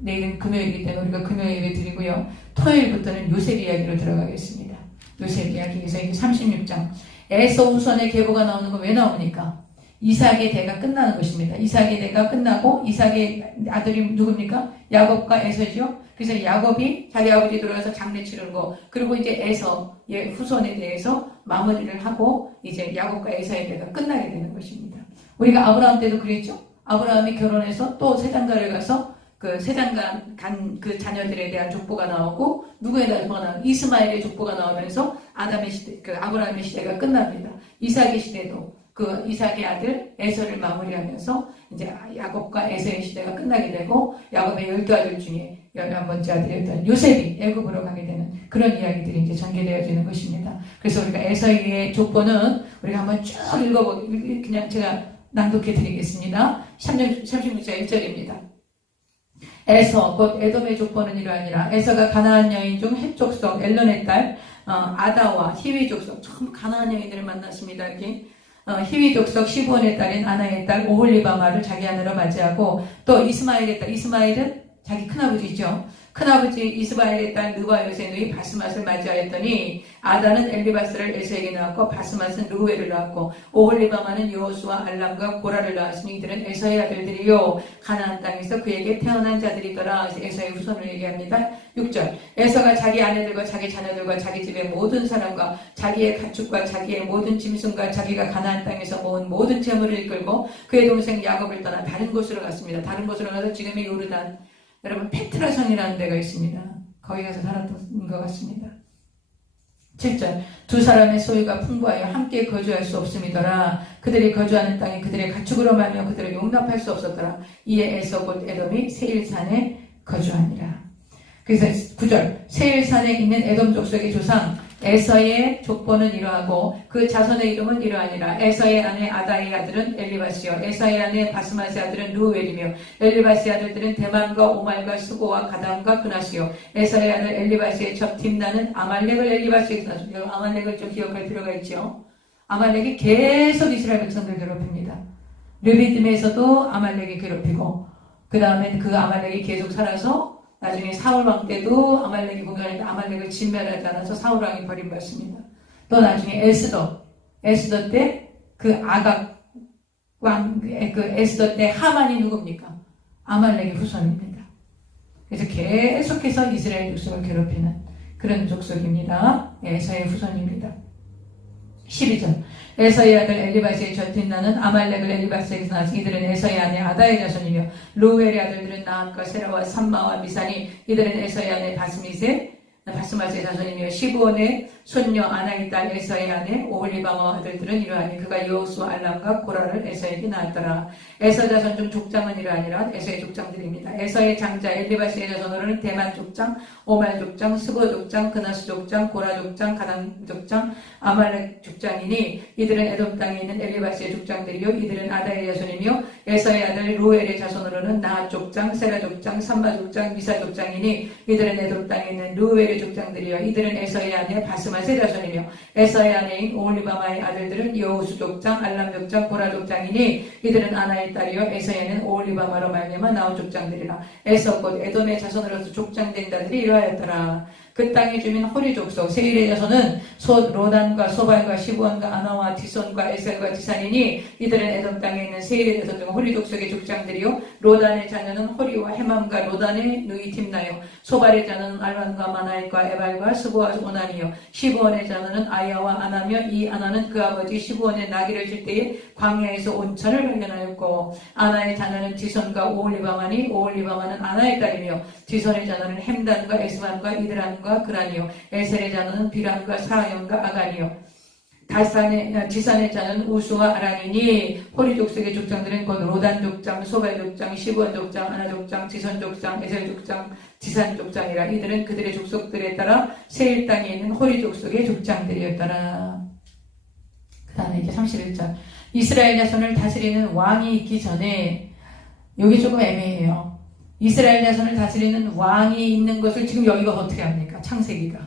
내일은 금요일이기 때문에 우리가 금요일에 드리고요. 토요일부터는 요셉 이야기로 들어가겠습니다. 요셉 이야기에서 이제 36장. 에서 후손의 계보가 나오는 건 왜 나옵니까? 이삭의 대가 끝나는 것입니다. 이삭의 대가 끝나고 이삭의 아들이 누굽니까? 야곱과 에서죠. 그래서 야곱이 자기 아버지 들어가서 장례 치르는 거, 그리고 이제 에서의 후손에 대해서 마무리를 하고 이제 야곱과 에서의 대가 끝나게 되는 것입니다. 우리가 아브라함 때도 그랬죠. 아브라함이 결혼해서 또 세장가를 가서 그 세장가 간 그 자녀들에 대한 족보가 나오고 누구에 대한 족보가 나오고 이스마엘의 족보가 나오면서 아담의 시대, 그 아브라함의 시대가 끝납니다. 이삭의 시대도 그 이삭의 아들 에서를 마무리하면서 이제 야곱과 에서의 시대가 끝나게 되고 야곱의 12아들 중에 11번째 아들이었던 요셉이 애굽으로 가게 되는 그런 이야기들이 이제 전개되어지는 것입니다. 그래서 우리가 에서의 족보는 우리가 한번 쭉 그냥 제가 낭독해 드리겠습니다. 36장 1절입니다. 에서 곧 에돔의 족보는 이러하니라. 에서가 가나안 여인 중 헷 족속 엘론의 딸 아다와 히위 족속, 참 가나안 여인들을 만났습니다. 이렇게 히위 족속 시브온의 딸인 아나의 딸 오홀리바마를 자기 아내로 맞이하고 또 이스마엘의 딸, 이스마엘은 자기 큰아버지죠. 큰아버지 이스마엘의 딸 느바요의 누이 바스맛을 맞이하였더니 아다는 엘리바스를 에서에게 낳았고 바스맛은 르우엘을 낳았고 오홀리바마는 여호수와 알람과 고라를 낳았으니 이들은 에서의 아들들이요 가나안 땅에서 그에게 태어난 자들이더라. 에서의 후손을 얘기합니다. 6절. 에서가 자기 아내들과 자기 자녀들과 자기 집의 모든 사람과 자기의 가축과 자기의 모든 짐승과 자기가 가나안 땅에서 모은 모든 재물을 이끌고 그의 동생 야곱을 떠나 다른 곳으로 갔습니다. 다른 곳으로 가서 지금의 요르단, 여러분 페트라성이라는 데가 있습니다. 거기 가서 살았던 것 같습니다. 7절. 두 사람의 소유가 풍부하여 함께 거주할 수 없음이더라. 그들이 거주하는 땅이 그들의 가축으로 말며 그들을 용납할 수 없었더라. 이에 에서 곧 에돔이 세일산에 거주하니라. 그래서 9절. 세일산에 있는 에돔 족속의 조상 에서의 족보는 이러하고 그 자손의 이름은 이러하니라. 에서의 아내 아다의 아들은 엘리바시요 에서의 아내 바스맛의 아들은 루우엘이며 엘리바시의 아들들은 대만과 오말과 수고와 가담과 그나시요 에서의 아들 엘리바시의 첩 딥나는 아말렉을 엘리바시에서 낳았습니다. 아말렉을 좀 기억할 필요가 있죠. 아말렉이 계속 이스라엘 백성들 괴롭힙니다. 르비딤에서도 아말렉이 괴롭히고 그 다음에 그 아말렉이 계속 살아서 나중에 사울 왕 때도 아말렉이 공격하는데 아말렉을 진멸하지 않아서 사울 왕이 버림받습니다. 또 나중에 에스더 때 그 아각 왕, 그 에스더 때 하만이 누굽니까? 아말렉의 후손입니다. 그래서 계속해서 이스라엘 족속을 괴롭히는 그런 족속입니다. 에서의 후손입니다. 12절 에서의 아들 엘리바스의 젖뒷나는 아말렉을 엘리바스에게서 낳았으 이들은 에서의 아내 아다의 자손이며 루엘의 아들들은 나한과 세라와 삼마와 미사니 이들은 에서의 아내 바스마스의 자손이며 시브온의 손녀 아나의 딸 에서의 아내 오홀리바마 아들들은 이러하니 그가 여호수 알람과 고라를 에서에게 낳았더라. 에서 자손 중 족장은 이러하니라. 에서의 족장들입니다. 에서의 장자 엘리바스의 자손으로는 대만 족장, 오말 족장, 스보 족장, 그나스 족장, 고라 족장, 가단 족장, 아말렉 족장이니 이들은 에돔 땅에 있는 엘리바스의 족장들이요 이들은 아다의 자손이며 에서의 아들 루엘의 자손으로는 나핫 족장, 세라 족장, 삼마 족장, 미사 족장이니 이들은 에돔 땅에 있는 루엘의 족장들이요 이들은 에서의 아내 바스마스의 자손이며 에서의 아내인 오홀리바마의 아들들은 여호수 족장, 알람 족장, 고라 족장이니 이들은 아나의 딸이요 에서에는 오홀리바마로 말미암아 나온 족장들이라. 에서 곧 에돔의 자손으로서 족장된 자들이 이러하였더라. 그 땅의 주민 호리 족속 세일의 자손은 솥 로단과 소발과 시부원과 아나와 디손과 에셀과 디산이니 이들은 에돔 땅에 있는 세일의 자손 중 호리 족속의 족장들이요 로단의 자녀는 호리와 헤맘과 로단의 누이 tim나요 소발의 자녀는 알반과 마나엘과 에발과 스보와 오난이요 시부원의 자녀는 아야와 아나며 이 아나는 그 아버지 시부원의 나귀를 칠 때에 광야에서 온천을 발견하였고 아나의 자녀는 디손과 오홀리바마니 오홀리바마는 아나의 딸이며 디손의 자녀는 햄단과 에스반과 이드란과 그라니요 에셀의 자녀는 비람과 사하연과 아가니요 디산의 자는 우수와 아란이니 호리 족속의 족장들은 곧 로단 족장, 소발 족장, 시부원 족장, 아나 족장, 디선 족장, 에셀 족장, 디산 족장이라. 이들은 그들의 족속들에 따라 세일 땅에 있는 호리 족속의 족장들이었더라. 그 다음에 이제 31절 이스라엘 자손을 다스리는 왕이 있기 전에 여기 조금 애매해요. 이스라엘 자손을 다스리는 왕이 있는 것을 지금 여기가 어떻게 합니까? 창세기가.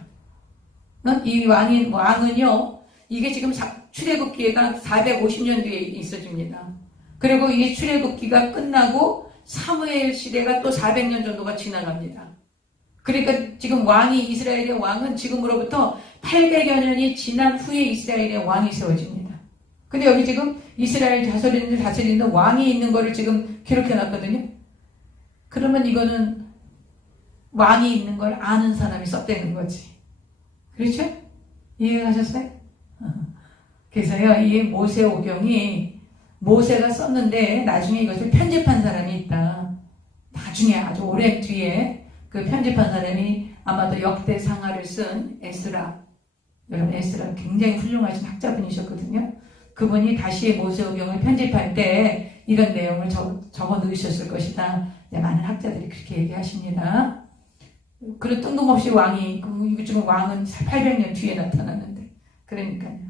이 왕은요, 이게 지금 출애굽기가 450년 뒤에 있어집니다. 그리고 이 출애굽기가 끝나고 사무엘 시대가 또 400년 정도가 지나갑니다. 그러니까 지금 이스라엘의 왕은 지금으로부터 800여 년이 지난 후에 이스라엘의 왕이 세워집니다. 근데 여기 지금 이스라엘 자손을 다스리는 왕이 있는 거를 지금 기록해 놨거든요. 그러면 이거는 왕이 있는 걸 아는 사람이 썼다는 거지. 그렇죠? 이해가셨어요? 그래서요, 이 모세오경이 모세가 썼는데 나중에 이것을 편집한 사람이 있다. 나중에 아주 오랜 뒤에 그 편집한 사람이 아마도 역대상하를 쓴 에스라. 여러분, 에스라 굉장히 훌륭하신 학자분이셨거든요. 그분이 다시 모세오경을 편집할 때 이런 내용을 적어 넣으셨을 것이다. 많은 학자들이 그렇게 얘기하십니다. 그리고 뜬금없이 왕이, 지금 왕은 800년 뒤에 나타났는데. 그러니까요.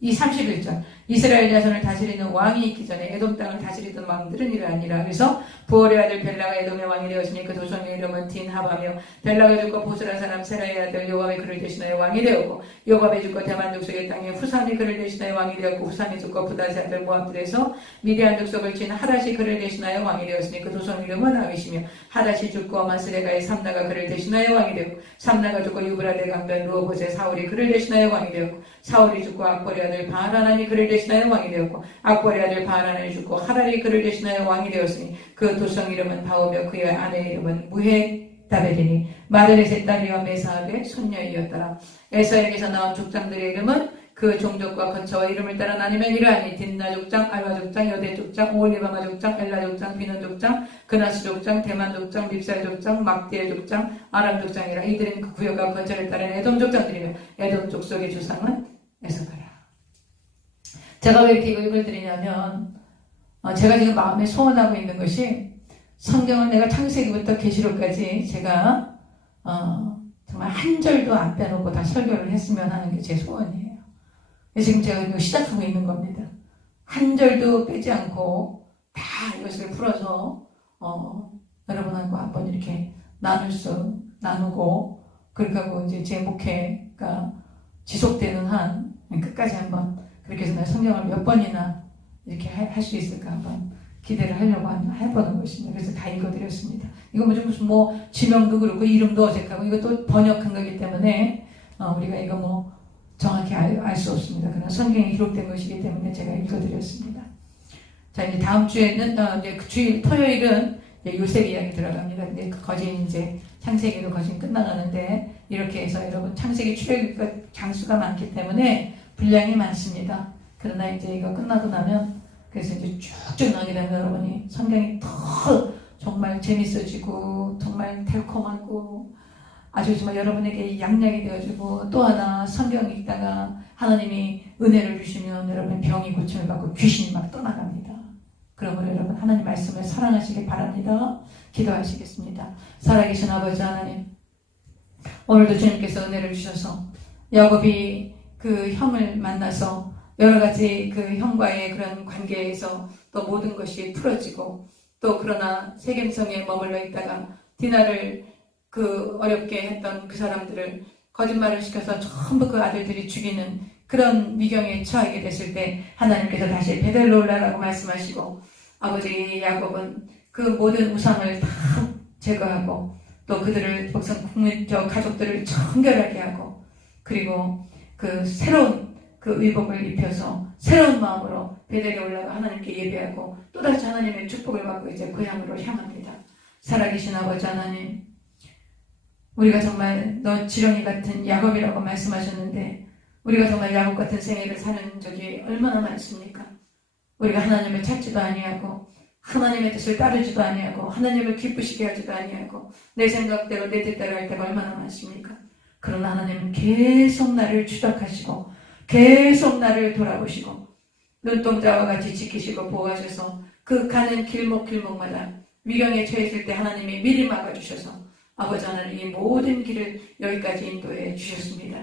이 31절 이스라엘 자손을 다스리는 왕이 있기 전에 에돔 땅을 다스리던 왕들은 이러하니라. 그래서 부올의 아들 벨라가 에돔의 왕이 되었으니 그 도성의 이름은 딘하바며 벨라가 죽고 보스라 사람 세라의 아들 요압이 그를 대신하여 왕이 되었고 요압이 죽고 대만 족속의 땅에 후삼이 그를 대신하여 왕이 되었고 후삼이 죽고 부다스의 아들 모압들에서 미디안 족속을 친 하닷이 그를 대신하여 왕이 되었으니 그 도성 이름은 아윗이며 하닷이 죽고 마스레가의 삼나가 그를 대신하여 왕이 되었고 삼나가 죽고 유브라데 강변 루오봇의 사울이 그를 대신하여 왕이 되었고 사울이 죽고 악보리 아들 바하란이 그를 대신하여 왕이 되었고 악보리 아들 바하란이 죽고 하달이 그를 대신하여 왕이 되었으니 그 도성 이름은 바오며 그의 아내 이름은 무헤다벨이니 마르렛의 딸이와 메사합의 손녀이었더라. 에서에게서 나온 족장들의 이름은 그 종족과 거처와 이름을 따라 나뉘면 이러하니 딘나 족장, 알바 족장, 여대 족장, 오홀리바마 족장, 엘라 족장, 비논 족장, 그나스 족장, 대만 족장, 밉살 족장, 막디엘 족장, 아람 족장이라. 이들은 그 구역과 거처를 따른 에돔 족장들이며 에돔 족속의 주상은 에서가라. 제가 왜 이렇게 이걸 드리냐면 제가 지금 마음에 소원하고 있는 것이 성경을 내가 창세기부터 계시록까지 제가 정말 한 절도 안 빼놓고 다 설교를 했으면 하는 게 제 소원이에요. 지금 제가 이거 시작하고 있는 겁니다. 한 절도 빼지 않고 다 이것을 풀어서 여러분하고 한번 이렇게 나누고 그렇게 하고 이제 제 목회가 지속되는 한 끝까지 한번 그렇게 해서 내가 성경을 몇 번이나 이렇게 할 수 있을까 한번 기대를 하려고 해보는 것입니다. 그래서 다 읽어드렸습니다. 이거 무슨 지명도 그렇고 이름도 어색하고 이것도 번역한 거기 때문에 우리가 이거 정확히 알 수 없습니다. 그러나 성경에 기록된 것이기 때문에 제가 읽어드렸습니다. 자, 이제 다음 주에는 이제 그 주일 토요일은 요셉 이야기 들어갑니다. 근데 거진 이제 창세기도 거진 끝나가는데 이렇게 해서 여러분 창세기 출애굽 장수가 많기 때문에 분량이 많습니다. 그러나 이제 이거 끝나고 나면 그래서 이제 쭉쭉 나게 되면 여러분이 성경이 더 정말 재밌어지고 정말 달콤하고 아주 정말 여러분에게 양약이 되어지고 또 하나 성경 읽다가 하나님이 은혜를 주시면 여러분의 병이 고침을 받고 귀신이 막 떠나갑니다. 그러므로 여러분 하나님 말씀을 사랑하시길 바랍니다. 기도하시겠습니다. 살아계신 아버지 하나님, 오늘도 주님께서 은혜를 주셔서 야곱이 그 형을 만나서 여러 가지 그 형과의 그런 관계에서 또 모든 것이 풀어지고 또 그러나 세겜성에 머물러 있다가 디나를 그 어렵게 했던 그 사람들을 거짓말을 시켜서 전부 그 아들들이 죽이는 그런 위경에 처하게 됐을 때 하나님께서 다시 베델로 올라라고 말씀하시고 아버지 야곱은 그 모든 우상을 다 제거하고 또 그들을 가족들을 청결하게 하고 그리고 그 새로운 그 의복을 입혀서 새로운 마음으로 베델에 올라가 하나님께 예배하고 또다시 하나님의 축복을 받고 이제 고향으로 향합니다. 살아계신 아버지 하나님, 우리가 정말 너 지렁이 같은 야곱이라고 말씀하셨는데 우리가 정말 야곱 같은 생애를 사는 적이 얼마나 많습니까? 우리가 하나님을 찾지도 아니하고 하나님의 뜻을 따르지도 아니하고 하나님을 기쁘시게 하지도 아니하고 내 생각대로 내 뜻대로 할 때가 얼마나 많습니까? 그러나 하나님은 계속 나를 추적하시고 계속 나를 돌아보시고 눈동자와 같이 지키시고 보호하셔서 그 가는 길목길목마다 위경에 처했을 때 하나님이 미리 막아주셔서 아버지 하나님 이 모든 길을 여기까지 인도해 주셨습니다.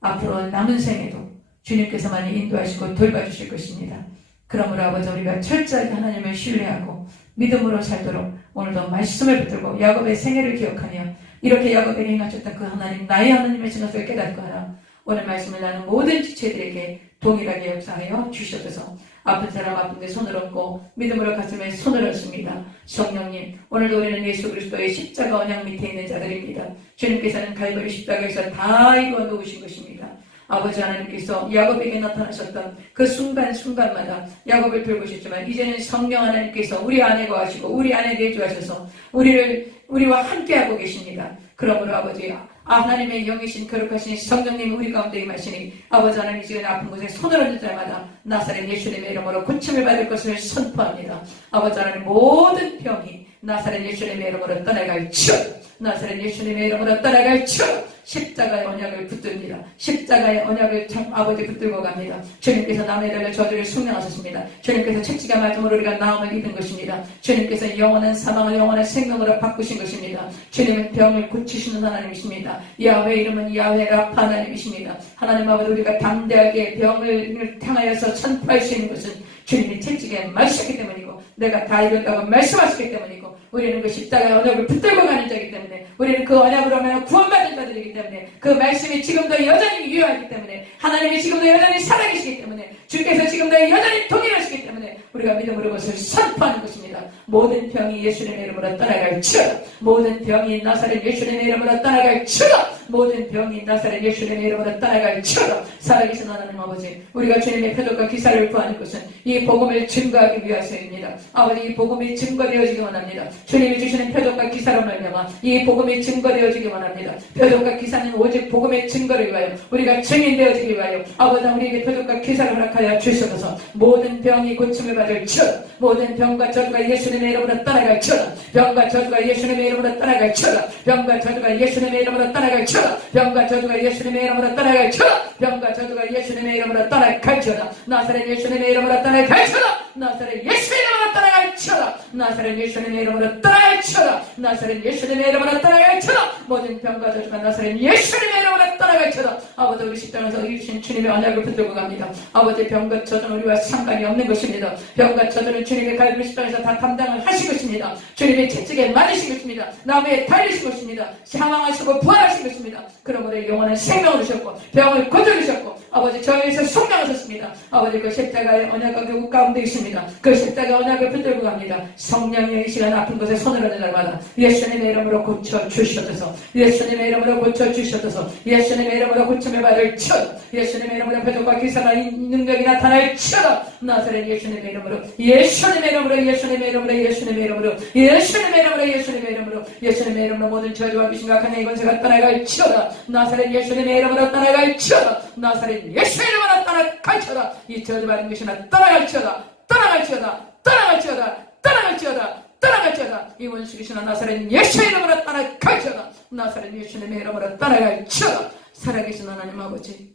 앞으로 남은 생에도 주님께서 많이 인도하시고 돌봐주실 것입니다. 그러므로 아버지 우리가 철저하게 하나님을 신뢰하고 믿음으로 살도록 오늘도 말씀을 붙들고 야곱의 생애를 기억하며 이렇게 야곱에게 행하셨던 그 하나님 나의 하나님의 것을 깨닫고 하라. 오늘 말씀을 나는 모든 지체들에게 동일하게 역사하여 주셔서 아픈 사람 아픈데 손을 얹고 믿음으로 가슴에 손을 얹습니다. 성령님, 오늘도 우리는 예수 그리스도의 십자가 언약 밑에 있는 자들입니다. 주님께서는 갈보리 십자가에서 다 이루어 놓으신 것입니다. 아버지 하나님께서 야곱에게 나타나셨던 그 순간순간마다 야곱을 돌보셨지만 이제는 성령 하나님께서 우리 안에 거하시고 우리 안에 내주하셔서 우리와 함께하고 계십니다. 그러므로 아버지 하나님의 영이신 거룩하신 성령님 우리 가운데 임하시니 아버지 하나님 지금 아픈 곳에 손을 얹을 때마다 나사렛 예수님의 이름으로 고침을 받을 것을 선포합니다. 아버지 하나님 모든 병이 나사렛 예수님의 이름으로 떠나갈지어다. 나사렛 예수님의 이름으로 떠나갈지어다. 십자가의 언약을 붙듭니다. 십자가의 언약을 아버지 붙들고 갑니다. 주님께서 남의 달려 저주를 숙명하셨습니다. 주님께서 채찍에 맞음으로 우리가 나음을 입은 것입니다. 주님께서 영원한 사망을 영원한 생명으로 바꾸신 것입니다. 주님은 병을 고치시는 하나님이십니다. 야훼 이름은 야훼 라파 하나님이십니다. 하나님 아버지 우리가 담대하게 병을 향하여서 선포할 수 있는 것은 주님이 채찍에 맞으셨기 때문이고 내가 다 이뤘다고 말씀하셨기 때문이고 우리는 그 십자가의 언약을 붙들고 가는 자이기 때문에 우리는 그 언약으로 하면 구원받은 자들이기 때문에 그 말씀이 지금도 여전히 유효하기 때문에 하나님이 지금도 여전히 살아계시기 때문에 주께서 지금도 여전히 동일하시기 때문에 우리가 믿음으로 그것을 선포하는 것입니다. 모든 병이 예수님의 이름으로 떠나갈지어다. 모든 병이 나사렛 예수님의 이름으로 떠나갈지어다. 모든 병이 나사렛 예수님의 이름으로 떠나갈지어다. 살아계신 하나님 아버지 우리가 주님의 표적과 기사를 구하는 것은 이 복음을 증거하기 위해서입니다. 아버지 이 복음이 증거되어지기 원합니다. 주님이 주시는 표적과 기사로 말미암아 이 복음이 증거되어지기 원합니다. 표적과 기사는 오직 복음의 증거를 위하여 우리가 증인되어지기 위하여 아버지 우리에게 표적과 기사를 허락하여 주셔서 모든 병이 고침을 받을지어다. 모든 병과 저주가 예수님의 이름으로 떠나갈지어다. 병과 저주가 예수님의 이름으로 떠나갈지어다. 병과 저주가 예수님의 이름으로 떠나갈지어다. 병과 저주가 예수님의 이름으로 떠나갈지어다. 병과 저주가 예수님의 이름으로 떠나갈지어다. 나사렛 예수님의 이름으로 떠나갈지어다. 나사렛 예수님의 이름으로 떠나갈지어다. 나사렛 예수님의 이름으로 떠나갈지어다. 나사렛 예수님의 이름으로 떠나갈지어다. 모든 병과 저주가 나사렛 예수님의 이름으로 떠나갈지어다. 아버지 우리 십자가에서 이루신 주님의 언약을 붙들고 갑니다. 아버지 병과 저주는 우리와 상관이 없는 것입니다. 병과 저주는 주님의 갈보리 십자가에서 다 담당을 하신 것입니다. 주님의 채찍에 맞으신 것입니다. 나무에 달리신 것입니다. 사망하시고 부활하신 것입니다. 그러므로 영원한 생명을 주셨고 병을 고쳐주셨고 아버지 저에서 성령하셨습니다. 아버지 그 십자가의 언약과 교구 가운데 있습니다. 그 십자가 언약을 붙들고 갑니다. 성령의 이 시간 아픈 곳에 손을 얹는 날마다 예수님의 이름으로 고쳐주셔서 예수님의 이름으로 고쳐주셔서 예수님의 이름으로 고침을 받을 쳐 예수님의 이름으로 표적과 기사가 능력이 나타날 쳐 나사렛 예수님의 이름으로 예수님의 이름으로 예수님의 이름으로 예수님의 이름으로 예수님의 이름으로 예수님의 이름으로 예수님의 이름으로 모든 저주와 귀신과 강력의 권세가 떠나갈 치어다. 나사렛 예수님의 이름으로 떠나갈 치어다. 나사렛 예수님의 이름으로 떠나갈 치어다. 이 저주받은 귀신아 떠나갈 치어다. 떠나갈 치어다. 떠나갈 치어다. 떠나갈 치어다. 떠나갈 치어다. 이 원수 귀신아 나사렛 예수의 이름으로 떠나갈 치어다. 나사렛 예수님의 이름으로 떠나갈 치어다. 살아계신 하나님 아버지,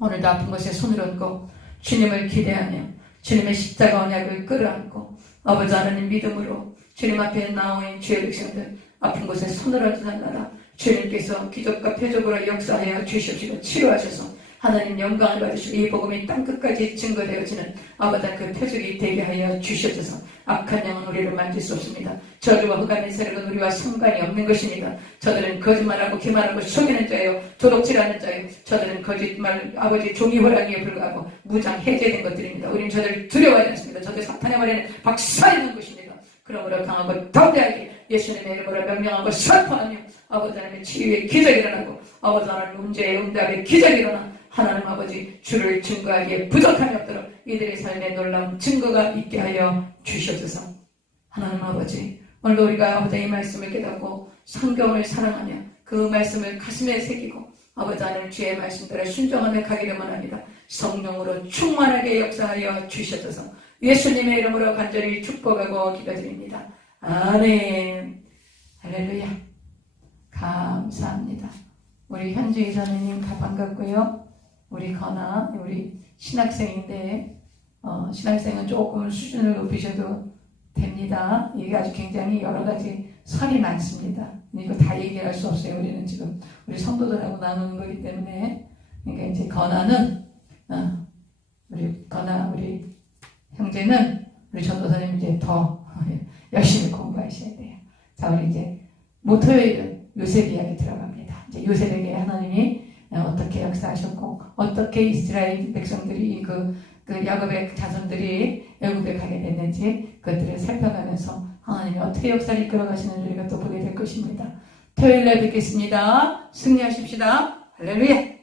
오늘도 아픈 것에 손을 얹고 주님을 기대하며 주님의 십자가 언약을 끌어안고 아버지 하나님 믿음으로 주님 앞에 나오는 주의 백성들 아픈 곳에 손을 얹는 나라 주님께서 기적과 표적으로 역사하여 주시옵시고 치료하셔서 하나님 영광을 받으시고 이 복음이 땅끝까지 증거되어지는 아버지 그 표적이 되게 하여 주시옵소서. 악한 영은 우리를 만질 수 없습니다. 저주와 흑암의 세력은 우리와 상관이 없는 것입니다. 저들은 거짓말하고 기만하고 속이는 자예요. 도둑질하는 자예요. 저들은 거짓말 아버지 종이 호랑이에 불과하고 무장 해제된 것들입니다. 우리는 저들을 두려워하지 않습니다. 저들 사탄의 말에는 박살있는 것입니다. 그러므로 강하고 담대하게 예수님의 이름으로 명령하고 선포하며 아버지 하나님의 치유의 기적이 일어나고 아버지 하나님 문제의 응답의 기적이 일어나 하나님 아버지 주를 증거하기에 부족함이 없도록 이들의 삶에 놀라운 증거가 있게 하여 주시옵소서. 하나님 아버지 오늘도 우리가 아버지 이 말씀을 깨닫고 성경을 사랑하며 그 말씀을 가슴에 새기고 아버지 하나님 주의 말씀대로 순종하며 가기를 원합니다. 성령으로 충만하게 역사하여 주시옵소서. 예수님의 이름으로 간절히 축복하고 기도드립니다. 아멘. 할렐루야. 감사합니다. 우리 현주희 선생님 다 반갑고요. 우리 건아, 우리 신학생인데 신학생은 조금 수준을 높이셔도 됩니다. 이게 아주 굉장히 여러 가지 설이 많습니다. 이거 다 얘기할 수 없어요. 우리는 지금 우리 성도들하고 나누는 거기 때문에 그러니까 이제 건아는 우리 건아 우리 형제는 우리 전도사님 이제 더 열심히 공부하셔야 돼요. 자, 우리 이제 토요일은 요셉 이야기 들어갑니다. 이제 요셉에게 하나님이 어떻게 역사하셨고 어떻게 이스라엘 백성들이 그 야곱의 자손들이 애굽에 가게 됐는지 그것들을 살펴가면서 하나님이 어떻게 역사를 이끌어가시는지 우리가 또 보게 될 것입니다. 토요일날 뵙겠습니다. 승리하십시다. 할렐루야.